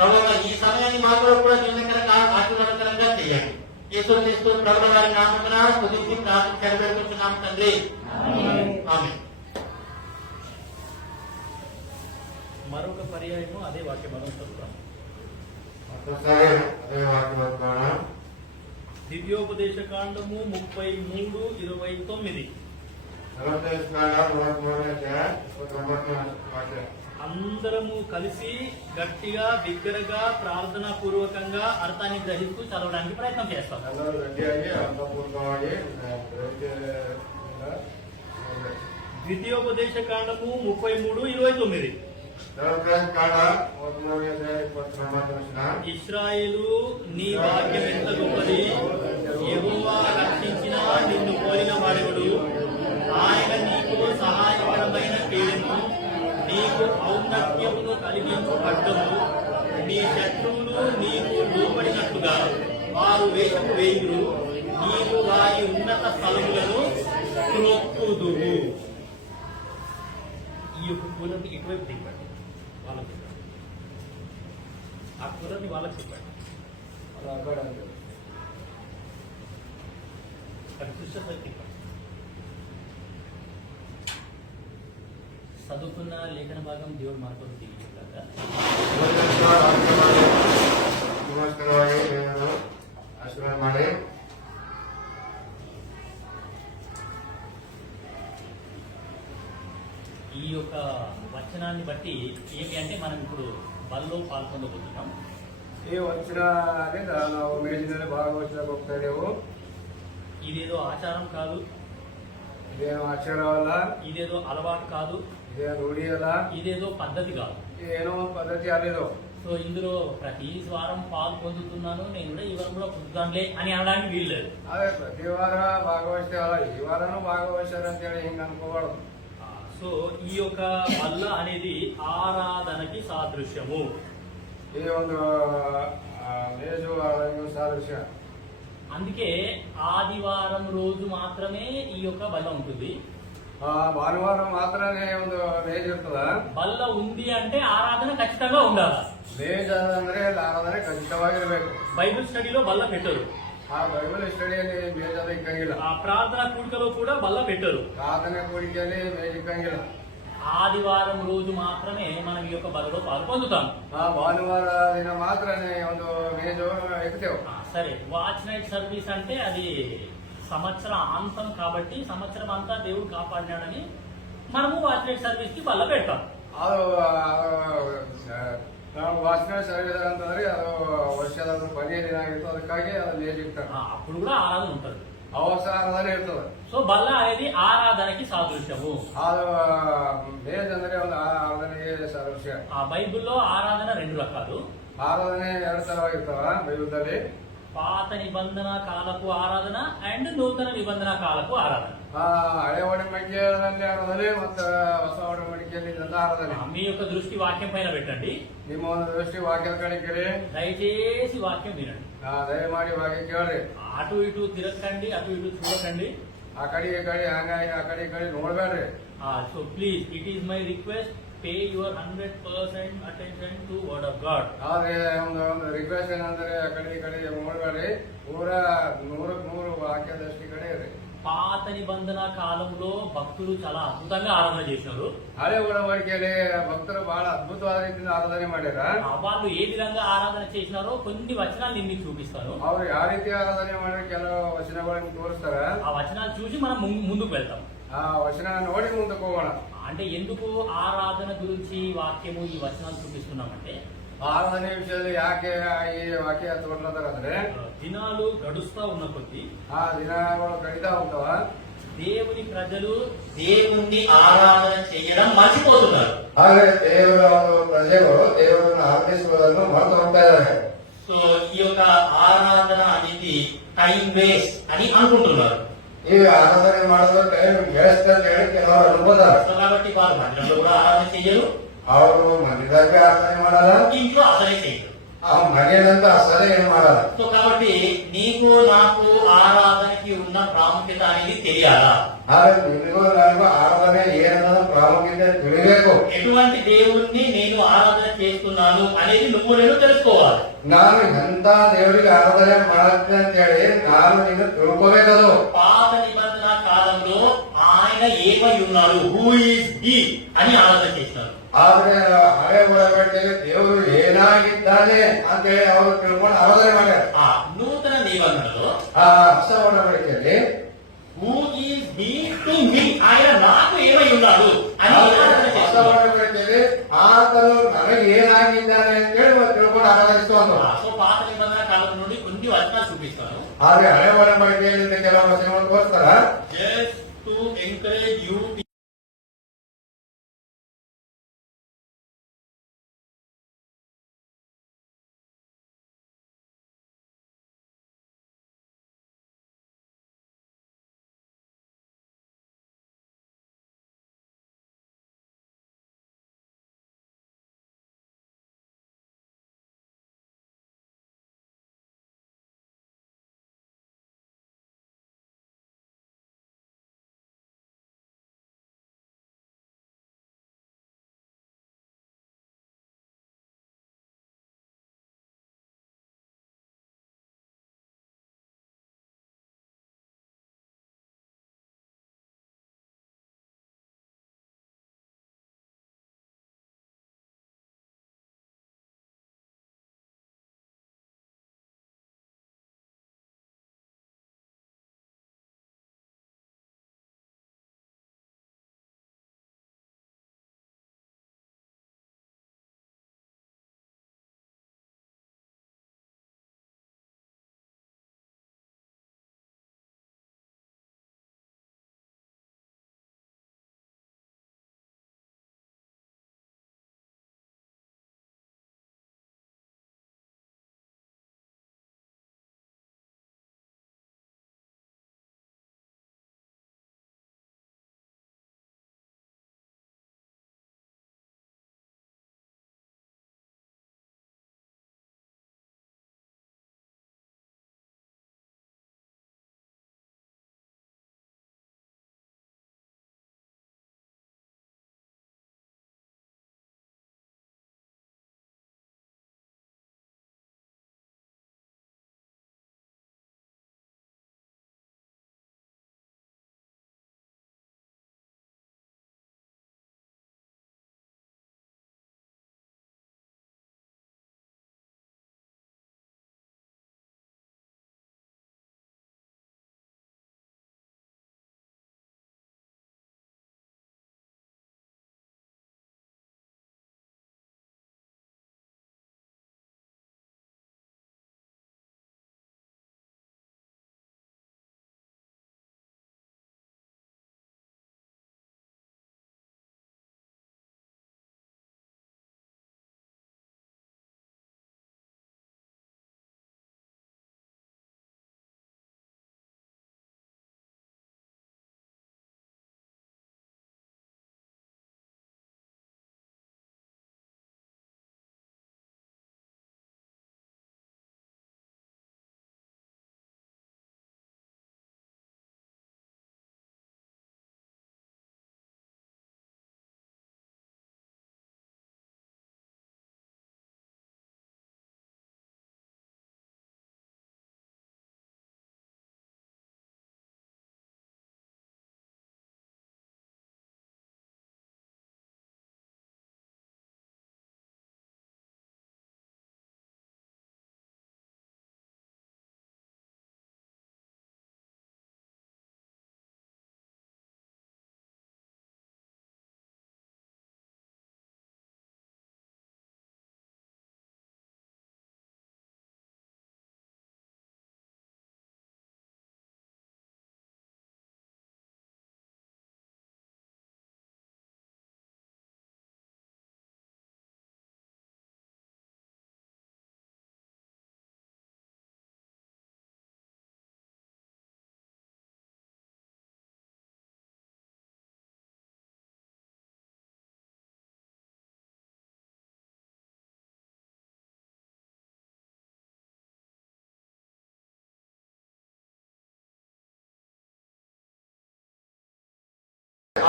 ప్రభువా ఈ సమయాన్ని మా కొరకు కూడా దీవెనకరంగా ఆశీర్వాదకరంగా చేయండి. యేసుక్రీస్తు ప్రభువు వారి నామమున స్తుతించి ప్రార్థన పెడుతున్నాం తండ్రి. ఆమేన్. మరొక పర్యాయము అదే వాక్యం మనం చదువుతాం. దివ్యోపదేశ కాండము 33:29. అందరము కలిసి గట్టిగా బిగ్గరగా ప్రార్థనా పూర్వకంగా అర్థాన్ని గ్రహిస్తూ చదవడానికి ప్రయత్నం చేస్తాం. ద్వితీయోపదేశ కాండము 33:29. ఇశ్రాయేలు నీ భాగ్యం ఎంత గొప్పది, యెహోవా రక్షించిన నిన్ను పోలిన వాడెవడు, ఆయన నీకు సహాయకరమైన కీడును నీకు ఔన్నత్యమును కలిగించు ఖడ్గము, నీ శత్రువులు నీకు లోపడినట్లుగా వారు వేషము వేయురు, నీవు వారి ఉన్నత స్థలములను త్రొక్కుదువు. ఈ యొక్క కూలని ఇటువైపు తిప్పండి, వాళ్ళకి చెప్పండి. ఆ కూలని వాళ్ళకి చెప్పండి. అది సిస్టర్ తిప్పండి. చదువుకున్న లేఖన భాగం దేవుడు మార్పులు తెలియజేయగలరా? ఈ యొక్క వచనాన్ని బట్టి ఏమి అంటే మనం ఇప్పుడు బల్లో పాల్గొనబోతున్నాం. ఈ వచనాన్ని మేజిన బాగా వచ్చిన గొప్పదేవు. ఇదేదో ఆచారం కాదు, ఇదేమో ఆచారం వల్ల, ఇదేదో అలవాటు కాదు, ఇదే రూఢి వల్ల, ఇదేదో పద్ధతి కాదు, ఏనో పద్ధతి అలేదు. సో ఇందులో ప్రతి వారం పాలు పొందుతున్నాను, నేను కూడా ఈ వారం కూడా పొందుతానులే అని అనడానికి వీల్లేదు. అదే ప్రతి వారం బాగా వస్తే అలా ఈ వారం బాగా వచ్చారంటే ఇంక అనుకోవడం. సో ఈ యొక్క బల్ల అనేది ఆరాధనకి సాదృశ్యము. ఈ ಒಂದು మేజు సాదృశ్య. అందుకే ఆదివారం రోజు మాత్రమే ఈ యొక్క బల్ల ఉంటుంది. భానువారం మాత్రమే ಒಂದು మేజ్ ఇರ್ತದ. బల్ల ఉంది అంటే ఆరాధన ఖచ్చితంగా ఉండాలి. మేజ్ ಅಂದ್ರೆ ಆರಾಧನೆ ಖಚಿತವಾಗಿರಬೇಕು. బైబిల్ స్టడీలో బల్ల పెట్టరు. ఆ బైబిల్ స్టడీಯಲ್ಲಿ మేజ్ ಅದು ఇక్కంగిಲ್ಲ. ఆ ప్రార్థన కూడికలో కూడా బల్ల పెట్టరు. ప్రార్థన కూడికಲ್ಲಿ మేజ్ ఇక్కంగిಲ್ಲ. ఆదివారం రోజు మాత్రమే మనం ఈ యొక్క బలలో పాలు పొందుతాం. భానువార దిన మాత్రమే ಒಂದು మేజు ఎక్కుతావు. సరే, వాచ్ నైట్ సర్వీస్ అంటే అది సంవత్సరం అంతం కాబట్టి సంవత్సరం అంతా దేవుడు కాపాడినాడని మనము వాచ్ నైట్ సర్వీస్ కి బల్ల పెడతాం. ಅದು ನಾವು ವಾಚ್ ನೈಟ್ ಸರ್ವಿಸ್ ಅಂತಂದ್ರೆ ಅದು ವರ್ಷದ 15 ದಿನ ಆಗಿರ್ತದೆ, ಅದಕ್ಕಾಗಿ ಅದು మేజ్ ఇస్తారు. అప్పుడు కూడా ఆరాధన ఉంటుంది, అవసరాలనే ఇರ್ತದೆ. సో బల్ల అనేది ఆరాధనకి సాదృశ్యము. ಅದು మేజ్ ಅಂದ್ರೆ ಒಂದು ಆರಾಧನೆಗೆ ಸಾದೃಶ್ಯ. ఆ బైబిల్లో ఆరాధన 2 రకాలు. ఆరాధನೆ 2 ತರವಾಗಿರ್ತಾವ బైబిల్ದಲ್ಲಿ. పాత నిబంధన కాలపు ఆరాధన అండ్ నూతన నిబంధన కాలపు ఆరాధన. ಹಳೆ ಒಡಂಬಡಿಕೆಯಲ್ಲಿ ಆರಾಧನೆ ಮತ್ತು ಹೊಸ ಒಡಂಬಡಿಕೆಯಲ್ಲಿ ಆರಾಧನೆ. మీ యొక్క దృష్టి వాక్యం పైన పెట్టండి. ನಿಮ್ಮ ಒಂದು ದೃಷ್ಟಿ ವಾಕ್ಯದ ಕಡೆ ಕೇಳಿ, దయచేసి వాక్యం వినండి. ದಯಮಾಡಿ ವಾಕ್ಯ ಕೇಳಿ. అటు ఇటు తిరగకండి, అటు ఇటు చూడకండి. ಆ ಕಡೆ ಈ ಕಡೆ ಹಂಗಾಗಿ ಆ ಕಡೆ ಈ ಕಡೆ ನೋಡ್ಬೇಡ್ರಿ. So please, it is my request, pay your 100% attention to word of God. ಆದ್ರೆ ಒಂದು ರಿಕ್ವೆಸ್ಟ್ ಏನಂದ್ರೆ ಆ ಕಡೆ ಈ ಕಡೆ ನೋಡ್ಬೇಡ್ರಿ, ಪೂರಾ 100% ವಾಕ್ಯ ದೃಷ್ಟಿ ಕಡೆ ಇರ್ರಿ. పాత నిబంధన కాలంలో భక్తులు చాలా అద్భుతంగా ఆరాధన చేసినారు. ಹಳೆ ಒಡಂಬಡಿಕೆಯಲ್ಲಿ ಭಕ್ತರು ಬಹಳ ಅದ್ಭುತವಾದ ರೀತಿಯಿಂದ ಆರಾಧನೆ ಮಾಡ್ಯಾರ. వాళ్ళు ఏ విధంగా ఆరాధన చేసినారో కొన్ని వచనాలు నేను మీకు చూపిస్తాను. ಅವ್ರು ಯಾವ ರೀತಿ ಆರಾಧನೆ ಮಾಡಿದ್ರೆ ಕೆಲವು ವಚನಗಳನ್ನು ತೋರಿಸ್ತಾರ. ఆ వచనాలు చూసి మనం ముందుకు వెళ్తాం. ఆ వచన ನೋಡಿ ముందుకు పోవಣ. అంటే ఎందుకు ఆరాధన గురించి వాక్యము ఈ వచనాలు చూపిస్తున్నామంటే, ఆరాధನೆ విషయంలో ಯಾಕೆ ಈ ವಾಕ್ಯ ತೋರ್ಲತ್ತಾರಂದ್ರೆ, దినాలు గడుస్తా ఉన్న కొద్దీ ఆ దినాలు కడితా ఉంటావ, దేవుని ప్రజలు దేవుణ్ణి ఆరాధన చేయడం మర్చిపోతున్నారు. ಹಾಗೆ ದೇವರ ಪ್ರಜೆಗಳು ದೇವರನ್ನು ಆರಾಧಿಸುವುದನ್ನು ಮರೆತು ಹೋಗ್ತಾ ಇದ್ದಾರೆ. సో ఈ యొక్క ఆరాధన అనేది టైం వేస్ట్ అని అనుకుంటున్నారు. ಈ ಆರಾಧನೆ ಮಾಡೋದು ಟೈಮ್ ವೇಸ್ಟ್ ಅಂತ ಹೇಳಿ ಕೆಲವರು ಅನ್ಕೋತಾರೆ. కాబట్టి వారు మందిరంలో కూడా ఆరాధన చేయరు, ಅವರು ಮಂದಿರದಲ್ಲಿ ಆರಾಧನೆ ಮಾಡಲ್ಲ, ఇంట్లో అసలే చేయరు. ఆ మగేదంతా సరే ఏం మాడాలి. సో కాబట్టి నీకు నాకు ఆరాధనకి ఉన్న ప్రాముఖ్యత అనేది తెలియాలా? ನಿನಗೂ ನನಗೂ ಆರಾಧನೆ ಏನನ್ನೋದು ಪ್ರಾಮುಖ್ಯತೆ ತಿಳಿಬೇಕು. ఎటువంటి దేవుణ్ణి నేను ఆరాధన చేస్తున్నాను అనేది నువ్వు నేను తెలుసుకోవాలి. ನಾನು ಎಂತ ದೇವರಿಗೆ ಆರಾಧನೆ ಮಾಡುತ್ತೆ ಅಂತ ಹೇಳಿ ನಾನು ನಿನ್ನ ತಿಳ್ಕೋಬೇಕದು. పాత నిబంధన కాలంలో ఆయన ఏమై ఉన్నారు, హూ ఈస్ హీ అని ఆరాధన చేసినారు. ಆದ್ರೆ ಹಳೆ ಒಳಗಡೆಗೆ ದೇವರು ಏನಾಗಿದ್ದಾನೆ ಅಂತ ಹೇಳಿ ಅವರು ತಿಳ್ಕೊಂಡು ಆರಾಧನೆ ಮಾಡ್ಯಾರ. ఆ నూతన నిబంధనలో ಆ ಹೊಸ ಒಡಂಬಡಿಕೆಯಲ್ಲಿ who is he to me, ఆయన నాకు ఏమై ఉన్నాడు అని ఆరాధన ಹೊಸ చేస్తున్నారు. ಒಡಂಬಡಿಕೆಯಲ್ಲಿ ಆತನು ನನಗೆ ಏನಾಗಿದ್ದಾನೆ ಅಂತ ಹೇಳಿ ಅವರು ತಿಳ್ಕೊಂಡು ಆರಾಧಿಸ್ತು ಅಂದ್ರು. సో పాత నిబంధన కాలం నుండి కొన్ని వచనాలు చూపిస్తాను. ಆದ್ರೆ ಹಳೆ ಒಡಂಬಡಿಕೆಯಲ್ಲಿ ಕೆಲವು ವಚನಗಳು ತೋರಿಸ್ತಾರ. జస్ట్ టు ఎంకరేజ్ యూ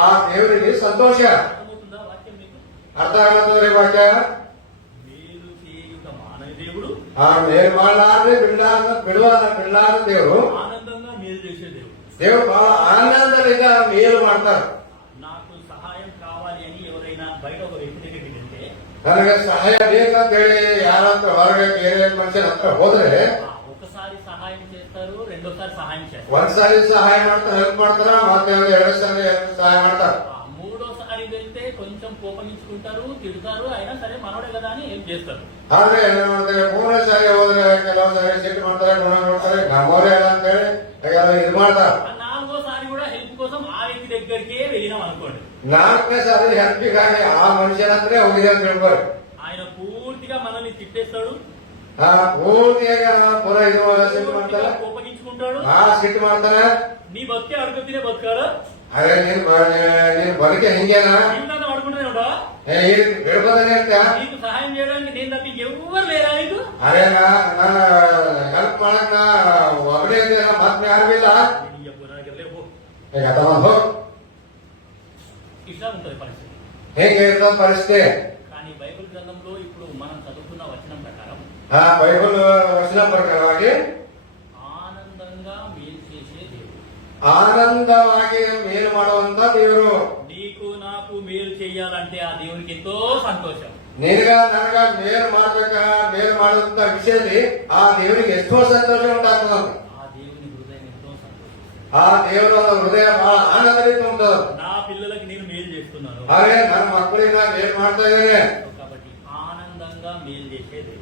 ಆ ದೇವರಿಗೆ ಸಂತೋಷ. అర్థమవుతుందా వాక్యం మీకు? ಅರ್ಥ ಆಗತ್ತದ್ರಿ ವಾಕ್ಯ. మేలు చేయుట మానవ దేవుడు, ಆ ಮೇಲ್ ಮಾಡಲಾರ್ದೆ ಬಿಡಲಾರ ದೇವರು. ఆనందంగా మేలు చేసే దేవుడు. ದೇವರು ಬಹಳ ಆನಂದದಿಂದ ಮೇಲು ಮಾಡ್ತಾರೆ. నాకు సహాయం కావాలి అని ఎవరైనా బయట ఒక వ్యక్తి దగ్గరికి వెళ్తే, ನನಗೆ ಸಹಾಯ ಬೇಕಂತ ಹೇಳಿ ಯಾರಂತ ಹೊರಗೆ ಬೇರೆ ಮನುಷ್ಯನ ಹತ್ರ ಹೋದ್ರೆ ఒకసారి సహాయం చేస్తారు, రెండోసారి సహాయం చేస్తారు, ಒಂದ್ಸಾರಿ ಸಹಾಯ ಮಾಡ್ತಾರೆ, ಹೆಲ್ಪ್ ಮಾಡ್ತಾರ, ಮತ್ತೆ ಎರಡು ಸಾರಿ ಸಹಾಯ ಮಾಡ್ತಾರ. మూడోసారి వెళ్తే కొంచెం కోపగించుకుంటారు, తిడతారు, అయినా సరే మనోడే కదా అని ఏం చేస్తారు. ಆದ್ರೆ ಏನ್ ಮಾಡ್ತಾರೆ, ಮೂರನೇ ಸಾರಿ ಹೋದ್ರೆ ಕೆಲವು ಸಾರಿ ಸಿಟ್ಟು ಮಾಡ್ತಾರೆ, ಗುಣ ಮಾಡ್ತಾರೆ, ನಮ್ಮವರೇ ಇಲ್ಲ ಅಂತ ಹೇಳಿ ಇದು ಮಾಡ್ತಾರ. నాలుగోసారి కూడా హెల్ప్ కోసం ఆ వ్యక్తి దగ్గరికే వెళ్ళినాం అనుకోండి, ನಾಲ್ಕನೇ ಸಾರಿ ಹೆಲ್ಪಿಗಾಗಿ ಆ ಮನುಷ್ಯನ ಹತ್ರ ಹೋಗಿದೆ ಅಂತ ಹೇಳ್ಬಾರ್ದು. ఆయన పూర్తిగా మనల్ని తిట్టేస్తాడు, ಪೂರ್ತಿಯಾಗಿ ಪೂರ ಇದು ಸಿಟ್ಟು ಮಾಡ್ತಾರ, కోపగించుకుంటాడు, ಸಿಟ್ಟು ಮಾಡ್ತಾನೆ. నీ బతికే అడుగుతూనే బతకాడు, ಅದೇ ನೀನ್ ಬದುಕೆ ಹಿಂಗೇನಾ, జీవితాన్ని పడుకుంటూనే ఉంటా, ಬಿಡ್ಬೋದನೆ ಅಂತ. నీకు సహాయం చేయడానికి నేను తప్ప ఎవరు లేరా నీకు? ಅದೇ ನಾನು ಹೆಲ್ಪ್ ಮಾಡಕ್ ಒಬ್ಬನೇ ಇದ್ದೇನೆ, ಮತ್ತೆ ಯಾರು ಇಲ್ಲ. ಈಗ ತಗೊಂಡು ఇట్లా ఉంటుంది పరిస్థితి. ಹೇಗೆ ಇರ್ತದ పరిస్థితి. కానీ బైబిల్ గ్రంథంలో ఇప్పుడు మనం చదువుతున్న వచనం ప్రకారం బైబుల్ వచన ప్రకారವಾಗಿ ఆనందంగా మేలు చేసే దేవుడు, ఆనందವಾಗಿ మేలు ಮಾಡುವಂತ ದೇವರು. నీకు నాకు మేలు చేయాలంటే ఆ దేవునికి ఎంతో సంతోషం. ನಿನಗ ನನಗ ಮೇಲು ಮಾಡುವಂತ ವಿಷಯದಲ್ಲಿ ಆ ದೇವರಿಗೆ ಎಷ್ಟೋ ಸಂತೋಷ ಉಂಟಾಗ್ತದ. ఆ దేవుని హృదయం ఎంతో సంతోషం. ಆ ದೇವರ ಹೃದಯ ಬಹಳ ಆನಂದದಿಂದ ಉಂಟದ. నా పిల్లలకి నేను మేలు చేస్తున్నాను, ಹಾಗೆ ನನ್ನ ಮಕ್ಕಳಿಗೆ ನಾನು ಮೇಲು ಮಾಡ್ತಾ ಇದ್ದೇನೆ. కాబట్టి ఆనందంగా మేలు చేసే దేవుడు.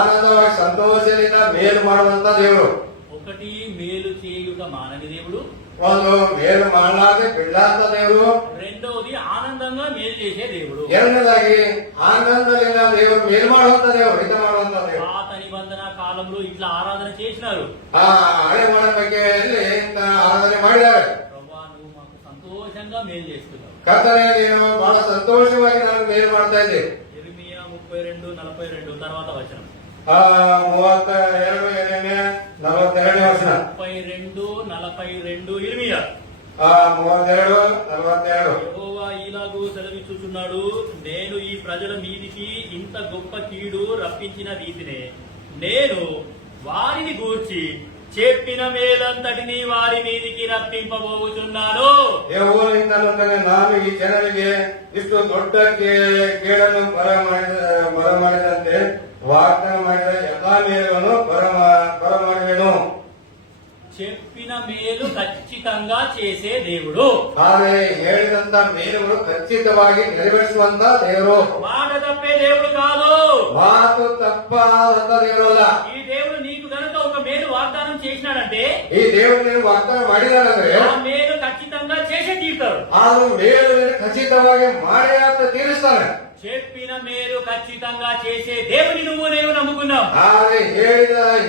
ಆನಂದವಾಗಿ ಸಂತೋಷದಿಂದ ಮೇಲು ಮಾಡುವಂತ ದೇವರು. ఒకటి మేలు చేయుట మానని దేవుడు, ಒಂದು ಮೇಲು ಮಾಡಲಾರ್ದೆ ಬಿಡಲಾರ್ದ ದೇವರು. రెండవది ఆనందంగా మేలు చేసే దేవుడు. ಎರಡನೇದಾಗಿ ಆನಂದದಿಂದ ದೇವರು ಮೇಲು ಮಾಡುವಂತ ದೇವರು, ಹಿತ ಮಾಡುವಂತ ದೇವರು. పాత నిబంధన కాలంలో ఇట్లా ఆరాధన చేసినారు. ಆ ಹಳೆ ಮಾಡಬೇಕೆಯಲ್ಲಿ ಇಂತ ಆರಾಧನೆ ಮಾಡಿದ್ದಾರೆ. ప్రభువా నువ్వు మాకు సంతోషంగా మేలు చేస్తున్నావు. ಕರ್ತನೇ ನೀನು ಬಹಳ ಸಂತೋಷವಾಗಿ ನಾನು ಮೇಲು ಮಾಡ್ತಾ ಇದ್ದೆ. యెరెమీయా 32:42 తర్వాత వచనం. 32:42 ವಚನ. 32:42 ఇర్మియా. 32:42 యెహోవా ఇలాగూ సెలవిచ్చుచున్నాడు, నేను ఈ ప్రజల మీదికి ఇంత గొప్ప కీడు రప్పించిన రీతినే నేను వారిని గూర్చి చెప్పిన మేలంతటిని వారి మీదికి రప్పింపబోచున్నాను. ಯೆಹೋವನು ಇಂತನ್ನುತ್ತಾನೆ, ನಾನು ಈ ಜನರಿಗೆ ಇಷ್ಟು ದೊಡ್ಡ ಕೇಡನ್ನು ಬರಮಾಡಿದಂತೆ ವಾಗ್ದಾನ ಮಾಡಿದ ಎಲ್ಲಾ ಮೇಲನ್ನು ಬರಮಾಡುವೆನು. చెప్పిన మేలు ఖచ్చితంగా చేసే దేవుడు, ಆದರೆ ಹೇಳಿದಂತ ಮೇಲುಗಳು ಖಚಿತವಾಗಿ ನೆರವೇರಿಸುವಂತ ದೇವರು. మాట తప్పే దేవుడు కాదు. ಮಾತು ತಪ್ಪಾದಂತ ದೇವರಲ್ಲ. ఈ దేవుడు నీకు గనుక ఒక మేలు వాగ్దానం చేసినాడంటే ಈ ದೇವರು ನೀವು ವಾಗ್ದಾನ ಮಾಡಿದಾರಂದ್ರೆ ఆ మేలు ఖచ్చితంగా చేసే తీరుతాడు. ಆದ್ರೂ ಮೇಲು ಖಚಿತವಾಗಿ ಮಾಡಿ ಅಂತ ತೀರಿಸ್ತಾನೆ. చెప్పిన మేలు ఖచ్చితంగా చేసే దేవుని నువ్వు నేను నమ్ముకున్నాం. ಆದರೆ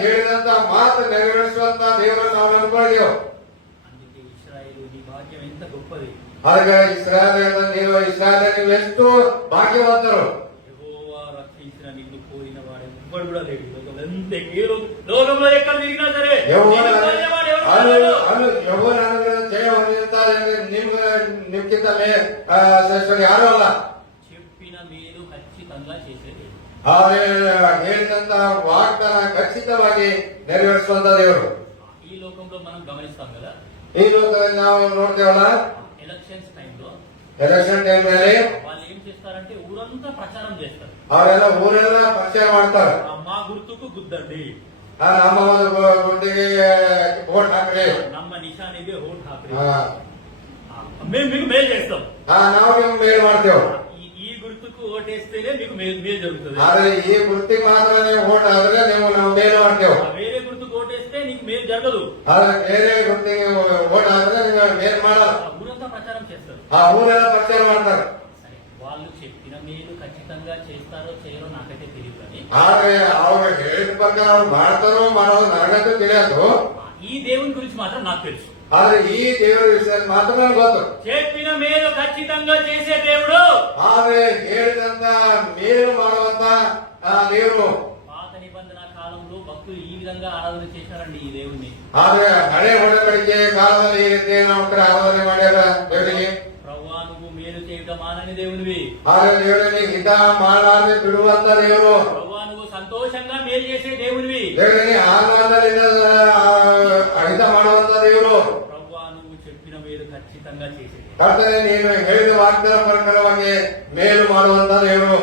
ಹೇಳಿದಂತ ಮಾತು ನೆರವೇರಿಸುವಂತ ದೇವರನ್ನು ನಾವು ನಂಬಿಕೊಳ್ಳೇವು. అందుకే ఇశ్రాయేలు నీ భాగ్యం ఎంత గొప్పది. ಅದಕ್ಕೆ ನೀವು ಎಷ್ಟು ಭಾಗ್ಯವಂತರು. యెహోవా రక్షించిన నిన్ను కోరిన వాడు ఎవ్వడు కూడా లేడు. లోకంలో ఎక్కడ తిరిగినా సరే నిన్ను కోరిన వాడు ఎవడు కూడా లేడు. ಜಯ ಹೊಂದಿರ್ತಾರೆ ನಿಮ್ಗಿಂತ ಶ್ರೇಷ್ಠರು ಯಾರು ಅಲ್ಲ. చెప్పిన మేలు ఖచ్చితంగా చేసేది. ಆದರೆ ಹೇಳಿದಂತ ವಾಗ್ದಾನ ಖಚಿತವಾಗಿ ನೆರವೇರಿಸುವಂತ ದೇವರು. ఈ లోకంలో మనం గమనిస్తాం కదా, ಈ ಲೋಕದಲ್ಲಿ ನಾವು ನೋಡ್ತೇವಲ್ಲ, ఎలక్షన్స్ టైంలో ಎಲೆಕ್ಷನ್ ಟೈಮ್ ನಲ್ಲಿ వాళ్ళు ఏం చేస్తారంటే ఊరంతా ప్రచారం చేస్తారు. ಅವರೆಲ್ಲ ಊರೆಲ್ಲ ಪರಿಚಯ ಮಾಡ್ತಾರೆ. మా గుర్తుకు గుద్దండి, ನಮ್ಮ ಒಂದು ಗುಂಡಿಗೆ ವೋಟ್ ಹಾಕ್ರಿ, నమ్మ నిశానిಗೆ ఓట్ ಹಾಕ್ರಿ, ಆ, మేము మీకు మేలు చేస్తాం. ನಾವು ನಿಮ್ಗೆ ಮೇಲ್ ಮಾಡ್ತೇವೆ. ఈ గుర్తుకు ఓటేస్తేనే మీకు మేలు జరుగుతుంది. ಆದ್ರೆ ಈ ಗುರ್ತಿಗೆ ಮಾತ್ರ ನೀವು ವೋಟ್ ಆದ್ರೆ ನಾವು ಮೇಲ್ ಮಾಡ್ತೇವೆ. వేరే గుర్తుకు ఓటేస్తే నీకు మేలు జరగదు. ಆದ್ರೆ ಬೇರೆ ಗುರ್ತಿಗೆ ವೋಟ್ ಆದ್ರೆ ನೀವು ಮೇಲ್ ಮಾಡಲ್ಲ. ఊరంతా ప్రచారం చేస్తారు. ಆ ಊರೆಲ್ಲ ಪರಿಚಯ ಮಾಡ್ತಾರೆ. సరే, వాళ్ళు చెప్పిన మేలు ఖచ్చితంగా చేస్తారో చేయరో నాకైతే తెలియదు, కానీ ಆದ್ರೆ ಅವ್ರು ಹೇಳಿದ ಪ್ರಕಾರ ಅವ್ರು ಮಾಡ್ತಾರೋ ಮಾಡೋದು ನನಗಂತೂ ತಿಳಿಯೋದು. ఈ దేవుని గురించి మాత్రం నాకు తెలుసు. ಆದ್ರೆ ಈ ದೇವರ ವಿಷಯ ಮಾತ್ರ ನನಗೆ ಗೊತ್ತು. చెప్పిన మేలు ఖచ్చితంగా చేసే దేవుడు, ಆದ್ರೆ ಹೇಳಿದಂತ ಮೇಲು ಮಾಡುವಂತ ದೇವರು. పాత నిబంధన కాలంలో భక్తులు ఈ విధంగా ఆరాధన చేశారండి ఈ దేవుణ్ణి. ಆದ್ರೆ ಹಳೆ ಒಡಂಬಡಿಕೆ ಕಾಲದಲ್ಲಿ ಈ ರೀತಿ ನಾವು ಆರಾಧನೆ ಮಾಡ್ಯಾರ ದೇವರಿಗೆ. దేవునివి. ಆದರೆ ದೇವರೇ ಹಿತ ಮಾಡಲಾರದೆ ಬಿಡುವಂತ ದೇವರು, ప్రభువా నువ్వు సంతోషంగా మేలు చేసే దేవునివి. ದೇವರೇ ಆನಂದದಿಂದ ಹಿತ ಮಾಡುವಂತ ದೇವರು, ప్రభువా నువ్వు చెప్పిన మేలు ఖచ్చితంగా చేసేది. ಕರ್ತನೆ ನೀನು ಹೇಳಿದ ವಾಗ್ದಾನ ಪ್ರಕಾರವಾಗಿ ಮೇಲು ಮಾಡುವಂತ ದೇವರು.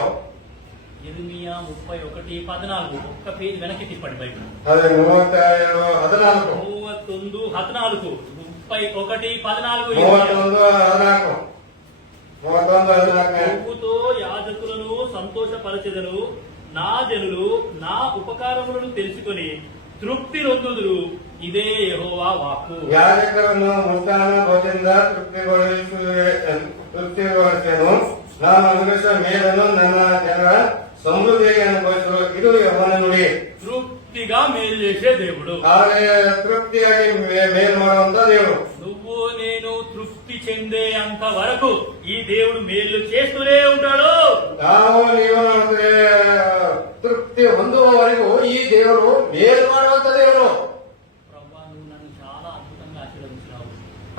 ఇర్మియా 31:14 ఒక్క పేజీ వెనక్కి తిప్పండి బైబిల్. ಅದೇ 32, 14, 31, 14, 31, 14. 31, 14. ప్రభువుతో యాజకులను సంతోషపరచెదను, నా జనులు నా ఉపకారములను తెలుసుకొని తృప్తి నొందుదురు, ఇదే యెహోవా వాక్కు. ಯಾಜಕರನ್ನು ಮುಷ್ಟಾನ್ನ ಭೋಜನದಿಂದ ತೃಪ್ತಿಗೊಳಿಸೆನು, ನಾನು ಅನುಭವಿಸುವ ಮೇಲನ್ನು ನನ್ನ ಜನರ ಸಮೃದ್ಧಿಯಾಗಿ ಅನುಭವಿಸುವ, ಇದು ಯೆಹೋವನ ನುಡಿ. తృప్తిగా మేలు చేసే దేవుడు. ಆದರೆ ತೃಪ್ತಿಯಾಗಿ ಮೇಲು ಮಾಡುವಂತ ದೇವರು. నువ్వు నేను తృప్తి చెందే అంత వరకు ఈ దేవుడు మేలు చేస్తూనే ఉంటాడు. ನಾವು ನೀವು ತೃಪ್ತಿ ಹೊಂದುವವರೆಗೂ ಈ ದೇವರು ಮೇಲು ಮಾಡುವಂತ ದೇವರು. ప్రభువా నువ్వు నన్ను చాలా అద్భుతంగా ఆశీర్వదించినావు.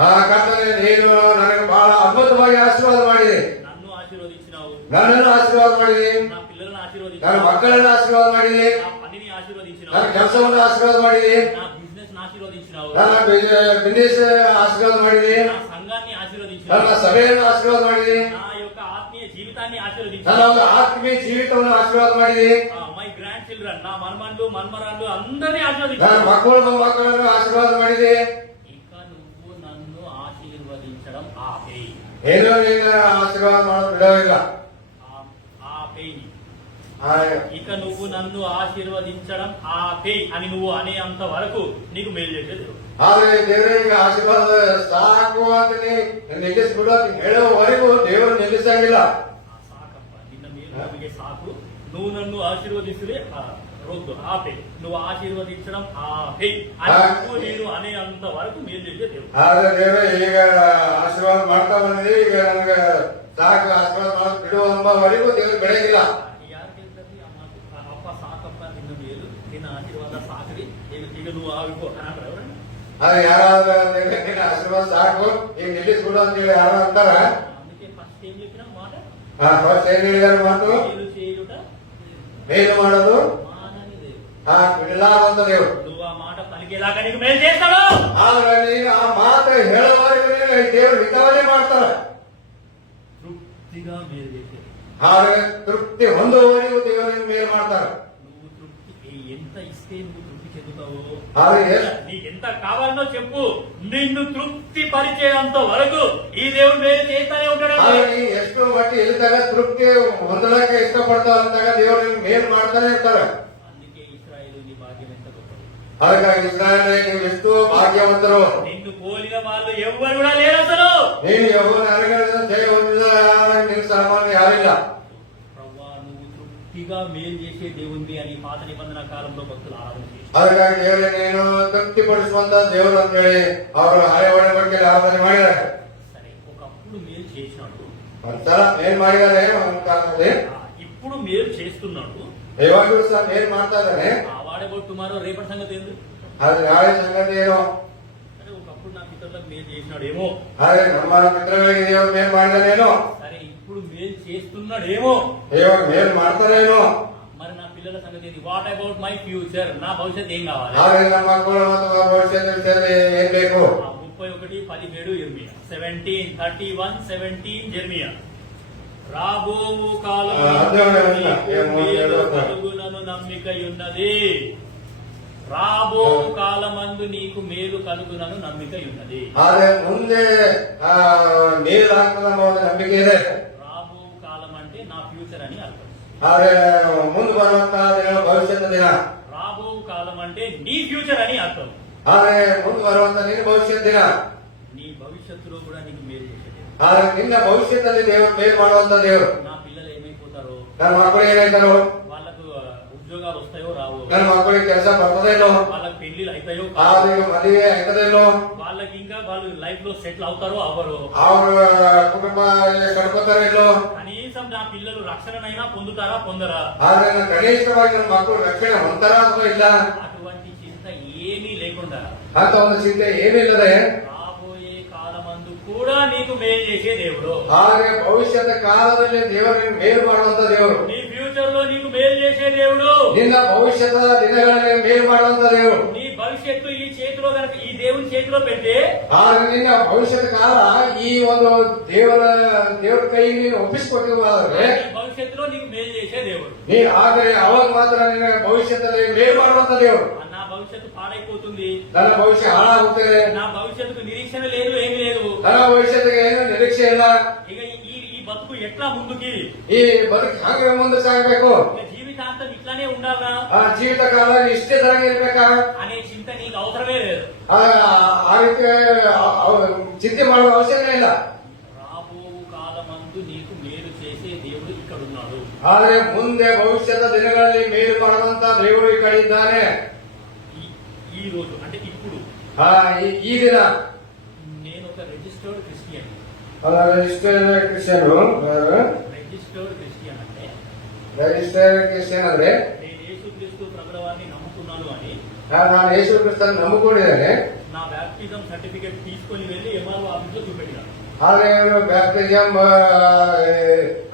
ಆ ಕರ್ತನೆ ನೀನು ನನಗೆ ಬಹಳ ಅದ್ಭುತವಾಗಿ ಆಶೀರ್ವಾದ ಮಾಡಿದೆ, నన్ను ఆశీర్వదించినావు, ನನ್ನನ್ನು ಆಶೀರ್ವಾದ ಮಾಡಿದೆ, నా పిల్లలను ನನ್ನ ఆశీర్వదించినావు, ಮಕ್ಕಳನ್ನು ಆಶೀರ್ವಾದ ಮಾಡಿದೆ, నా పనిని ఆశీర్వదించినావు, ನನ್ನ ಕೆಲಸವನ್ನು ಆಶೀರ್ವಾದ ಮಾಡಿದೆ, నా బిజినెస్ ఆశీర్వదించినావు, ನನ್ನ ಬಿಸಿನೆಸ್ ಆಶೀರ್ವಾದ ಮಾಡಿದೆ, నా సంఘాన్ని ನನ್ನ ఆశీర్వదించినావు, ಸಭೆಯನ್ನು ಆಶೀರ್ವಾದ ಮಾಡಿದೆ, నా యొక్క ఆత్మీయ జీవితాన్ని ನನ್ನ ఆశీర్వదించినావు. ಒಂದು ఆత్ಮೀಯ ಜೀವಿತವನ್ನು ಆಶೀರ್ವಾದ ಮಾಡಿದೆ, మై గ్రాండ్ చిల్డ్రన్, నా మనమండు మన్మరాళ్ళు అందరినీ ನನ್ನ ఆశీర్వదించినావు. ಮಕ್ಕಳನ್ನು ಆಶೀರ್ವಾದ ಮಾಡಿದೆ. ఇక నువ్వు నన్ను ఆశీర్వదించడం ఆపేయి. ಏನೋ ನೀನು ಆಶೀರ್ವಾದ ಮಾಡೋದು ಬಿಡೋದಿಲ್ಲ. ఆపేయి. ಆ, ఇక నువ్వు నన్ను ఆశీర్వదించడం ఆపేయి అని నువ్వు అనేంత వరకు నీకు మేలు చేసేది. ಆದ್ರೆ ದೇವರಿಗೆ ಆಶೀರ್ವಾದ ಸಾಕು ಅಂತ ನಿಲ್ಲಿಸ್ಬಿಡು ಅಂತ ಹೇಳುವವರೆಗೂ ದೇವರು ನಿಲ್ಲಿಸಂಗಿಲ್ಲ. సాకప్ప నిన్న మేలు కలిగే సాకు, నువ్వు నన్ను ఆశీర్వదిస్తులే రొద్దు ఆపే, నువ్వు ఆశీర్వదించడం ఆపే అని నువ్వు నేను అనేంత వరకు మేలు చేసే దేవుడు. ಆದ್ರೆ ದೇವರು ಈಗ ಆಶೀರ್ವಾದ ಮಾಡ್ತಾ ಬಂದಿದೆ, ಈಗ ನನಗೆ ಸಾಕು ಆಶೀರ್ವಾದ ಮಾಡೋದು ಬಿಡು ಎಂಬವರೆಗೂ ದೇವರು ಬೆಳೆಗಿಲ್ಲ. ಯಾರಿಗೆಲ್ತದೆ ಆ ಮಾತು? ಅಪ್ಪ ಸಾಕಪ್ಪ ನಿನ್ನ ಮೇಲು, ನಿನ್ನ ಆಶೀರ್ವಾದ ಸಾಕರಿ, ಈಗ నువ్వు ಆವಿಕೋ ಅನಾಡ್ರ ఎవరండి? ಆದ್ರೆ ಯಾರಾದ್ರೂ ನಿನ್ನ ಆಶೀರ್ವಾದ ಸಾಕು ಈಗ ನಿಲ್ಲಿಸ್ಬಿಡು ಅಂತ ಹೇಳಿ ಯಾರು ಅಂತಾರ? అందుకే ఫస్ట్ ఏం చెప్పినా మాట ಫಸ್ಟ್ ಏನ್ ಹೇಳಿದಾರೆ ಮಾತು? మేలు చేయుట ಮೇಲು ಮಾಡೋದು మాననిదే. ಬಿಡಲಾರಂತ ದೇವರು. నువ్వు ఆ మాట పలికేదాకా నీకు మేలు చేస్తాడు. ಆದ್ರೆ ನೀನು ಆ ಮಾತು ಹೇಳುವವರೆಗೂ ದೇವರು ಹಿತವನ್ನೇ ಮಾಡ್ತಾರೆ. తృప్తిగా మేలు చేసేది. ಆದ್ರೆ ತೃಪ್ತಿ ಹೊಂದುವವರೆಗೂ ದೇವರಿಗೆ ಮೇಲು ಮಾಡ್ತಾರೆ. నువ్వు తృప్తి ఎంత ఇస్తే నువ్వు తృప్తి చెందుతావు. ఆమె నీకెంత కావాలనో చెప్పు, నిన్ను తృప్తి పరిచేంత వరకు ఈ దేవుడు మేలు చేస్తానే ఉంటాడు. ಆದ್ರೆ ನೀ ಎಷ್ಟು ಮಟ್ಟಿ ಇಲ್ಲಿದ್ದಾಗ ತೃಪ್ತಿ ಹೊಂದಲಕ್ಕೆ ಇಷ್ಟಪಡ್ತಾವ ಅಂದಾಗ ದೇವರು ಮೇಲು ಮಾಡ್ತಾನೆ ಇರ್ತಾರೆ. అందుకే ఇశ్రాయేలు నీ భాగ్యం ఎంత గొప్పది. ಅದಕ್ಕಾಗಿ ಇಸ್ರಾಯೇಲೇ ನೀವು ಎಷ್ಟು ಭಾಗ್ಯವಂತರು. నిన్ను పోలిన వాళ్ళు ఎవ్వరు కూడా లేరు అసలు. ನೀನು ಯೆಹೋವನ ಅನುಗ್ರಹದಿಂದ ಜಯ ಹೊಂದಿದ ನಿನ್ನ ಸಾಮಾನ್ಯ ಯಾರಿಲ್ಲ. ప్రభువా నువ్వు తృప్తిగా మేలు చేసే దేవుంది అని పాత నిబంధన కాలంలో భక్తులు ఆరాధన చేశారు. ಅದಕ್ಕಾಗಿ ದೇವರೇ ನೀನು ತೃಪ್ತಿಪಡಿಸುವಂತ ದೇವರು ಅಂತ ಹೇಳಿ ಅವರು ಹಳೆ ಬಗ್ಗೆ ಆರಾಧನೆ ಮಾಡಿದ್ದಾರೆ. సరే, ఒకప్పుడు మేలు చేసినాడు, ಒಂದ್ಸಲ ಏನ್ ಮಾಡಿದ್ದಾರೆ ಒಂದು ಕಾಲದಲ್ಲಿ, ఇప్పుడు మేలు చేస్తున్నాడు. ಇವಾಗಲೂ ಸಹ ಏನ್ ಮಾಡ್ತಾ ಇದ್ದಾನೆ. వాడేబోటు టుమారో రేపటి సంగతి ఏంది? ಆದ್ರೆ ನಾಳೆ ಸಂಗತಿ ಏನು? సరే, ఒకప్పుడు నా పితరులకు మేలు చేసినాడేమో. ಆದ್ರೆ ನಮ್ಮ ಮಿತ್ರಗಳಿಗೆ ದೇವರು ಮೇಲ್ ಮಾಡಿದಾನೇನೋ, సరే, ఇప్పుడు మేలు చేస్తున్నాడేమో. ಇವಾಗ ಮೇಲ್ ಮಾಡ್ತಾರೇನೋ. మరి నా పిల్లల సంగతి ఏంది? వాట్ అబౌట్ మై ఫ్యూచర్, నా భవిష్యత్ ఏం కావాలి? ಆದ್ರೆ ನಮ್ಮ ಮಕ್ಕಳು ಮತ್ತು ಭವಿಷ್ಯದ ವಿಷಯದಲ್ಲಿ ಏನ್ ಬೇಕು? 31:17 ఇర్మియా, 17:31, 17 జెర్మియా. రాబోవు కాలమందు నీకు మేలు కలుగునను నమ్మికయున్నది. రాబోవు కాలమందు నీకు మేలు కలుగునను నమ్మికయున్నది. ಆದ್ರೆ ಮುಂದೆ ಮೇಲ್ ಆಗ್ತದ ಅನ್ನೋ ಒಂದು ನಂಬಿಕೆ ಇದೆ. రాబోవు కాలం అంటే నా ఫ్యూచర్ అని అర్థం. ಆದ್ರೆ ಮುಂದೆ ಬರುವಂತಹ ದಿನ ಭವಿಷ್ಯದ ದಿನ. రాబోవు కాలం అంటే నీ ఫ్యూచర్ అని అర్థం. ಆದ್ರೆ ಮುಂದೆ ಬರುವಂತ ನಿನ್ನ ಭವಿಷ್ಯದ ದಿನ. నీ భవిష్యత్తులో కూడా నీకు మేలు చేసేది. ಆದ್ರೆ ನಿನ್ನ ಭವಿಷ್ಯದಲ್ಲಿ ದೇವರು ಮೇಲ್ ಮಾಡುವಂತ ದೇವರು. నా పిల్లలు ఏమైపోతారో, ನನ್ನ ಮಕ್ಕಳು ಏನಾಯ್ತಾರೋ, వాళ్ళకు ఉద్యోగాలు వస్తాయో రావో, ನನ್ನ మಕ್ಕಳಿಗೆ ಕೆಲಸ ಬರ್ತದೇನೋ, వాళ్ళకి పెళ్లిళ్ళు అవుతాయో, ಆದ್ರೆ ಮದುವೆ ಆಯ್ತದೇನೋ, వాళ్ళకి ఇంకా వాళ్ళు లైఫ్ లో సెటిల్ అవుతారో అవ్వరు, ಅವ್ರ ಕುಟುಂಬ ಕಡ್ಕೋತಾರೇನೋ, కనీసం నా పిల్లలు రక్షణనైనా పొందుతారా పొందరా, ಆದ್ರೆ ನನ್ನ ಕನಿಷ್ಠವಾಗಿ ನನ್ನ ಮಕ್ಕಳು ರಕ್ಷಣೆ ಹೊಂತಾರ ಅಥವಾ ಇಲ್ಲ అటువంటి చింత ఏమీ లేకుండా ಅಂತ ಒಂದು ಚಿಂತೆ ಏನಿಲ್ಲದೆ రాబోయే కాలమందు కూడా ಕೂಡ నీకు మేలు చేసే దేవుడు. ಹಾಗೆ ಭವಿಷ್ಯದ ಕಾಲದಲ್ಲಿ ದೇವರು ಮೇಲು ಮಾಡುವಂತ ದೇವರು. నీ ఫ్యూచర్ లో నీకు మేలు చేసే దేవుడు. ನಿನ್ನ ಭವಿಷ್ಯದ ದಿನಗಳಲ್ಲಿ ಮೇಲು ಮಾಡುವಂತ ದೇವರು. నీ భవిష్యత్తు ఈ చేతిలో గనక ఈ దేవుని చేతిలో పెడితే ಆದ್ರೆ ನಿನ್ನ ಭವಿಷ್ಯದ ಕಾಲ ಈ ಒಂದು ದೇವರ ಕೈಗೆ ನೀನು ಒಪ್ಪಿಸಿಕೊಟ್ಟಿರುವಾದ್ರೆ భవిష్యత్తులో నీకు మేలు చేసే దేవుడు. ಆದರೆ ಅವಾಗ ಮಾತ್ರ ನಿನ್ನ ಭವಿಷ್ಯದಲ್ಲಿ ಮೇಲು ಮಾಡುವಂತ ದೇವರು. నా భవిష్యత్తు పాడైపోతుంది, ನನ್ನ ಭವಿಷ್ಯ ಹಾಳಾಗುತ್ತದೆ, నా భవిష్యత్తుకు నిరీక్షణ లేదు, ఏమి లేదు, ನನ್ನ ಭವಿಷ್ಯತ್ತಿಗೆ ಏನು ನಿರೀಕ್ಷೆ ಇಲ್ಲ, ఇక ఈ బతుకు ఎట్లా ముందుకి, ಈ ಬದುಕು ಹಾಗೆ ಮುಂದೆ ಸಾಗಬೇಕು, ఇక జీవితాంతం ఇట్లానే ఉండాలా, ಆ ಜೀವಿತ ಕಾಲ ಇಷ್ಟೇ ತರಂಗ ಇರ್ಬೇಕಾ అనే చింత నీకు అవసరమే లేదు. ಆ ರೀತಿ ಚಿಂತೆ ಮಾಡುವ ಅವಶ್ಯಕತೆ ಇಲ್ಲ. రాబో కాలమందు నీకు మేలు చేసే దేవుడు ఇక్కడ ఉన్నాడు. ಆದ್ರೆ ಮುಂದೆ ಭವಿಷ್ಯದ ದಿನಗಳಲ್ಲಿ ಮೇಲು ಮಾಡುವಂತ ದೇವರು ಈ ಕಡೆ ಇದ್ದಾನೆ. ఈ రోజు అంటే ఇప్పుడు ಈ ದಿನ నేను ఒక registered Christian. Registered Christian. Registered Christian అంటే ರಿಜಿಸ್ಟರ್ಡ್ ಕ್ರಿಶ್ಚಿಯನ್ ಅಂದ್ರೆ నేను యేసుక్రీస్తు ప్రభుల వారిని నమ్ముకున్నాను అని ನಾನು ಯೇಸು ಕ್ರಿಸ್ತನ ನಂಬಿಕೊಂಡಿದ್ದೇನೆ. నా బ్యాప్టిజం సర్టిఫికేట్ తీసుకొని వెళ్ళి ఎంఆర్ఓ ఆఫీస్ లో చూపెట్టినాను. ಆದ್ರೆ ಬ್ಯಾಪ್ಟಿಸಮ್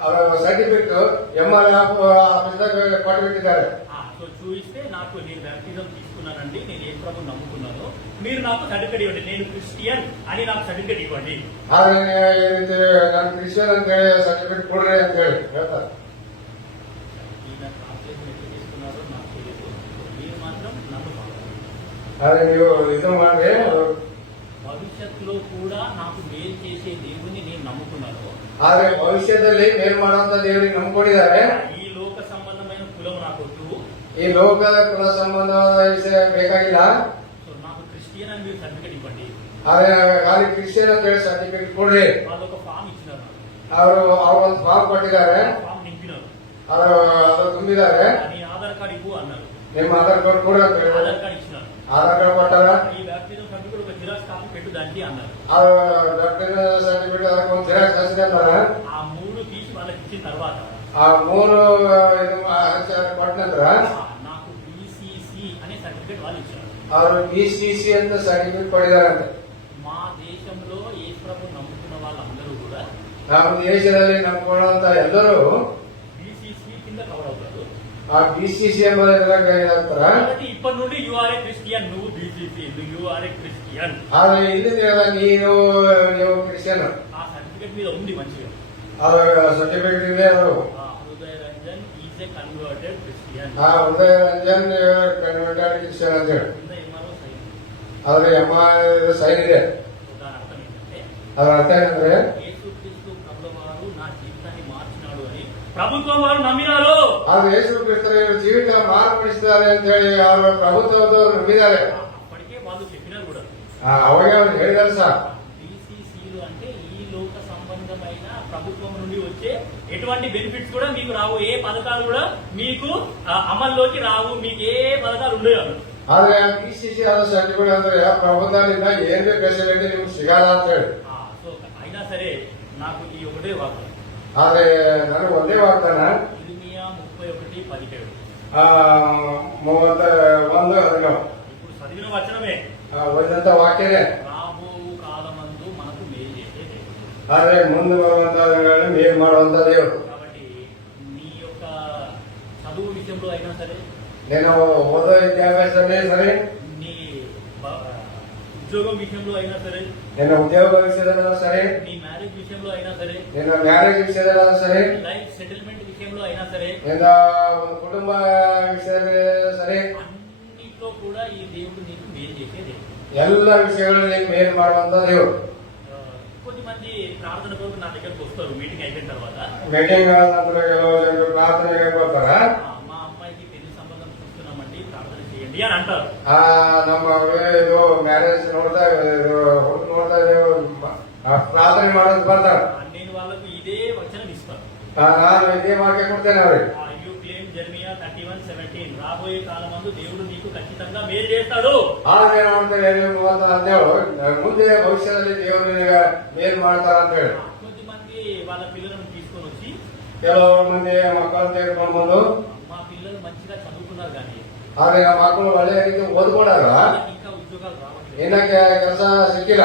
ಅವರ ಸರ್ಟಿಫಿಕೇಟ್ MRF ಆಫೀಸ್ದಾಗ ಕೊಟ್ಟುಬಿಟ್ಟಿದ್ದಾರೆ. సో చూపిస్తే నాకు నేను బ్యాప్టిజం తీసుకున్నానండి, నేను యేసు ప్రభుని నమ్ముకున్నాను, మీరు నాకు సర్టిఫికేట్ ఇవ్వండి, నేను క్రిస్టియన్ అని నాకు సర్టిఫికేట్ ఇవ్వండి. ಆದ್ರೆ ನಾನು ಕ್ರಿಶ್ಚಿಯನ್ ಅಂತ ಹೇಳಿ ಸರ್ಟಿಫಿಕೇಟ್ ಕೊಡ್ರಿ ಅಂತ ಹೇಳಿ ಹೇಳ್ತಾರೆ. ఈయన ట్రాన్స్లేషన్ ఎట్లా తీసుకున్నారో నాకు తెలియదు, మీరు మాత్రం నమ్ముకోవాలి. ಆದ್ರೆ ನೀವು ಇದು ಮಾಡಿ భవిష్యత్తులో కూడా నాకు మేలు చేసే దేవుని నేను నమ్ముకున్నాను. ಆದ್ರೆ ಭವಿಷ್ಯದಲ್ಲಿ ಮೇಲ್ ಮಾಡುವಂತ ದೇವರಿಗೆ ನಂಬಿಕೊಂಡಿದ್ದಾರೆ. ఈ లోక సంబంధమైన కులం నాకు వద్దు, ಈ ಲೋಕದ ಕುಲ ಸಂಬಂಧವಾದ ವಿಷಯ ಬೇಕಾಗಿಲ್ಲ. సో నాకు క్రిస్టియన్ అని మీరు సర్టిఫికేట్ ఇవ్వండి. ಆದ್ರೆ ಖಾಲಿ ಕ್ರಿಶ್ಚಿಯನ್ ಅಂತ ಹೇಳಿ ಸರ್ಟಿಫಿಕೇಟ್ ಕೊಡ್ರಿ. వాళ్ళు ఒక ఫామ్ ఇచ్చినారు, ಅವರು ಒಂದು ಫಾರ್ಮ್ ಕೊಟ್ಟಿದ್ದಾರೆ, ఫామ్ నింపినారు, ಅದು ತುಂಬಿದ್ದಾರೆ. నీ ఆధార్ కార్డు ఇవ్వు అన్నారు, ನಿಮ್ಮ ఆధార్ కార్డు ಕೂಡ ಅಂತ ಹೇಳಿ ఆధార్ కార్డు ఇచ్చినారు. ఆధార్ కార్డు ಕೊಟ್ಟಾರ. ఈ బ్యాప్టిజం సర్టిఫికేట్ ఒక జిరాక్స్ కాపీ పెట్టు దానికి అన్నారు. ಡಾಕ್ಟರ್ ಸರ್ಟಿಫಿಕೇಟ್ ಅದಕ್ಕೆ ಒಂದು ಜಿರಾಕ್ಸ್ ಹಚ್ಚಿದೆ ಅಂತಾರ. ఆ 3 తీసి వాళ్ళకి ఇచ్చిన తర్వాత ಆ 3 ಕೊಟ್ಟ ನಂತರ నాకు BCC అనే సర్టిఫికేట్ వాళ్ళు ఇచ్చారు. ಅವರು BCC ಅಂತ ಸರ್ಟಿಫಿಕೇಟ್ ಕೊಟ್ಟಿದ್ದಾರೆ ಅಂತ. మా దేశంలో యేసు ప్రభువు నమ్ముకున్న వాళ్ళందరూ కూడా ನಮ್ಮ ದೇಶದಲ್ಲಿ ನಂಬಿಕೊಳ್ಳುವಂತ ಎಲ್ಲರೂ BCC కింద కవర్ అవుతారు. ಆ BCC ಎಂಬ ಇದಾಗ್ತಾರ. కాబట్టి ఇప్పటి నుండి యుఆర్ఏ క్రిస్టియన్, నువ్వు BCC, యుఆర్ఏ క్రిస్టియన్. ಆದ್ರೆ ಇಲ್ಲಿಂದ ನೀವು ಕ್ರಿಶ್ಚಿಯನ್. ఆ సర్టిఫికేట్ మీద ఉంది మంచిగా, ಅದರ ಸರ್ಟಿಫಿಕೇಟ್ ಇದೆ. ಅದು హృదయ Ranjan is a converted Christian. ಆ ಹೃದಯ ರಂಜನ್ ಕನ್ವರ್ಟೆಡ್ ಕ್ರಿಶ್ಚಿಯನ್ ಅಂತ ಹೇಳಿ కింద ఎంఆర్ఓ సైన్. ಆದ್ರೆ ಸೈನ್ ಇದೆ. దాని అర్థం ఏంటంటే ಅದರ ಅರ್ಥ ಏನಂದ್ರೆ యేసుక్రీస్తు ప్రభుల వారు నా జీవితాన్ని మార్చినాడు అని ప్రభుత్వం వారు నమ్మినారు. ಆದ್ರೆ ಯೇಸು ಕ್ರಿಸ್ತರು ಜೀವಿತ ಮಾರ್ಪಡಿಸಿದ್ದಾರೆ ಅಂತ ಹೇಳಿ ಅವರು ಪ್ರಭುತ್ವದವರು ನಂಬಿದ್ದಾರೆ. అప్పటికే వాళ్ళు చెప్పినారు కూడా. ಅವಾಗ ಅವ್ರು ಹೇಳಿದಾರೆ ಸರ್. BCCలు అంటే ఈ లోక సంబంధమైన ప్రభుత్వం నుండి వచ్చే ఎటువంటి బెనిఫిట్స్ కూడా మీకు రావు, ఏ పథకాలు కూడా మీకు అమల్లోకి రావు, మీకు ఏ పథకాలు ఉండవు. ಆದ್ರೆ BCC ಆದ ಸರ್ಟಿಫಿಕೇಟ್ ಅಂದ್ರೆ ಪ್ರಭುತ್ವದಿಂದ ಏನೇ ಫೆಸಿಲಿಟಿ ನಿಮ್ಗೆ ಸಿಗಲ್ಲ ಅಂತ ಹೇಳಿ. సో అయినా సరే నాకు ఈ ఒకటే వాగ్దానం. ಆದ್ರೆ ನನಗೆ ಒಂದೇ ವಾಗ್ದಾನ, ఇర్మియా 31:17 31 ఇప్పుడు చదివిన వచనమే, ಓದಿದಂತ ವಾಕ್ಯನೇ. రాబో కాలమందు మనకు మేలు చేసే దేవుడు. ಆದ್ರೆ ಮುಂದೆ ಬರುವಂತ ಮೇಲ್ ಮಾಡುವಂತ ದೇವರು. కాబట్టి నీ యొక్క చదువు విషయంలో అయినా సరే, నేను ಓದೋ ವಿದ್ಯಾಭ್ಯಾಸದಲ್ಲಿ ಸರಿ, నీ ఉద్యోగం విషయంలో అయినా సరే, ನಿನ್ನ ಉದ್ಯೋಗ ವಿಷಯದಲ್ಲ ಸರಿ, నీ మ్యారేజ్ విషయంలో అయినా సరే, ನಿನ್ನ ಮ್ಯಾರೇಜ್ ವಿಷಯದಲ್ಲ ಸರಿ, లైఫ్ సెటిల్మెంట్ విషయంలో అయినా సరే, ನಿನ್ನ ಒಂದು ಕುಟುಂಬ ವಿಷಯದಲ್ಲಿ ಸರಿ, అన్నిట్లో కూడా ఈ దేవుడు నీకు మేలు చేసే దేవుడు. ಎಲ್ಲ ವಿಷಯಗಳಲ್ಲಿ ಮೇಲ್ ಮಾಡುವಂತ ದೇವರು. కొద్దిమంది ప్రార్థన కొరకు నా దగ్గరకు వస్తారు మీటింగ్ అయిపోయిన తర్వాత. ಮೀಟಿಂಗ್ ನಂತರ ಕೆಲವು ಜನರು ಪ್ರಾರ್ಥನೆಗೆ ಬರ್ತಾರ. మా అమ్మాయికి పెళ్లి సంబంధం చూస్తున్నామండి, ప్రార్థన చేయండి అని ಅಂటారు. ನಮ್ಮ ಇದು ಮ್ಯಾರೇಜ್ ನೋಡ್ತಾ ಪ್ರಾರ್ಥನೆ ಮಾಡೋದು ಬರ್ತಾರ. నేను వాళ్ళకు ఇదే వచనం ఇస్తాను. ನಾನು ಇದೇ ವಾಕ್ಯ ಕೊಡ್ತೇನೆ ಅವ್ರಿಗೆ. యూ క్లెయిమ్ జెర్మియా 31:17 రాబోయే కాలమందు దేవుడు నీకు ఖచ్చితంగా మేలు చేస్తాడు. ಆದ್ರೆ ನೋಡ್ತೇನೆ 17 ಮುಂದೆ ಭವಿಷ್ಯದಲ್ಲಿ ದೇವರು ನಿನಗೆ ಮೇಲ್ ಮಾಡ್ತಾರ ಅಂತ ಹೇಳಿ. కొద్దిమంది వాళ్ళ పిల్లలను తీసుకొని వచ్చి, ಕೆಲವರು ಮಂದಿ ಮಕ್ಕಳನ್ನು ತೆಗೆದುಕೊಂಡು ಬಂದು, మా పిల్లలు మంచిగా చదువుకున్నారు కానీ ಆದ್ರೆ ನಮ್ಮ ಮಕ್ಕಳು ಒಳ್ಳೆಯ ರೀತಿ ಓದ್ಕೊಂಡಾಗ వాళ్ళకి ఇంకా ఉద్యోగాలు రావట్లేదు, ಇನ್ನಕ್ಕೆ ಕೆಲಸ ಸಿಕ್ಕಿಲ್ಲ.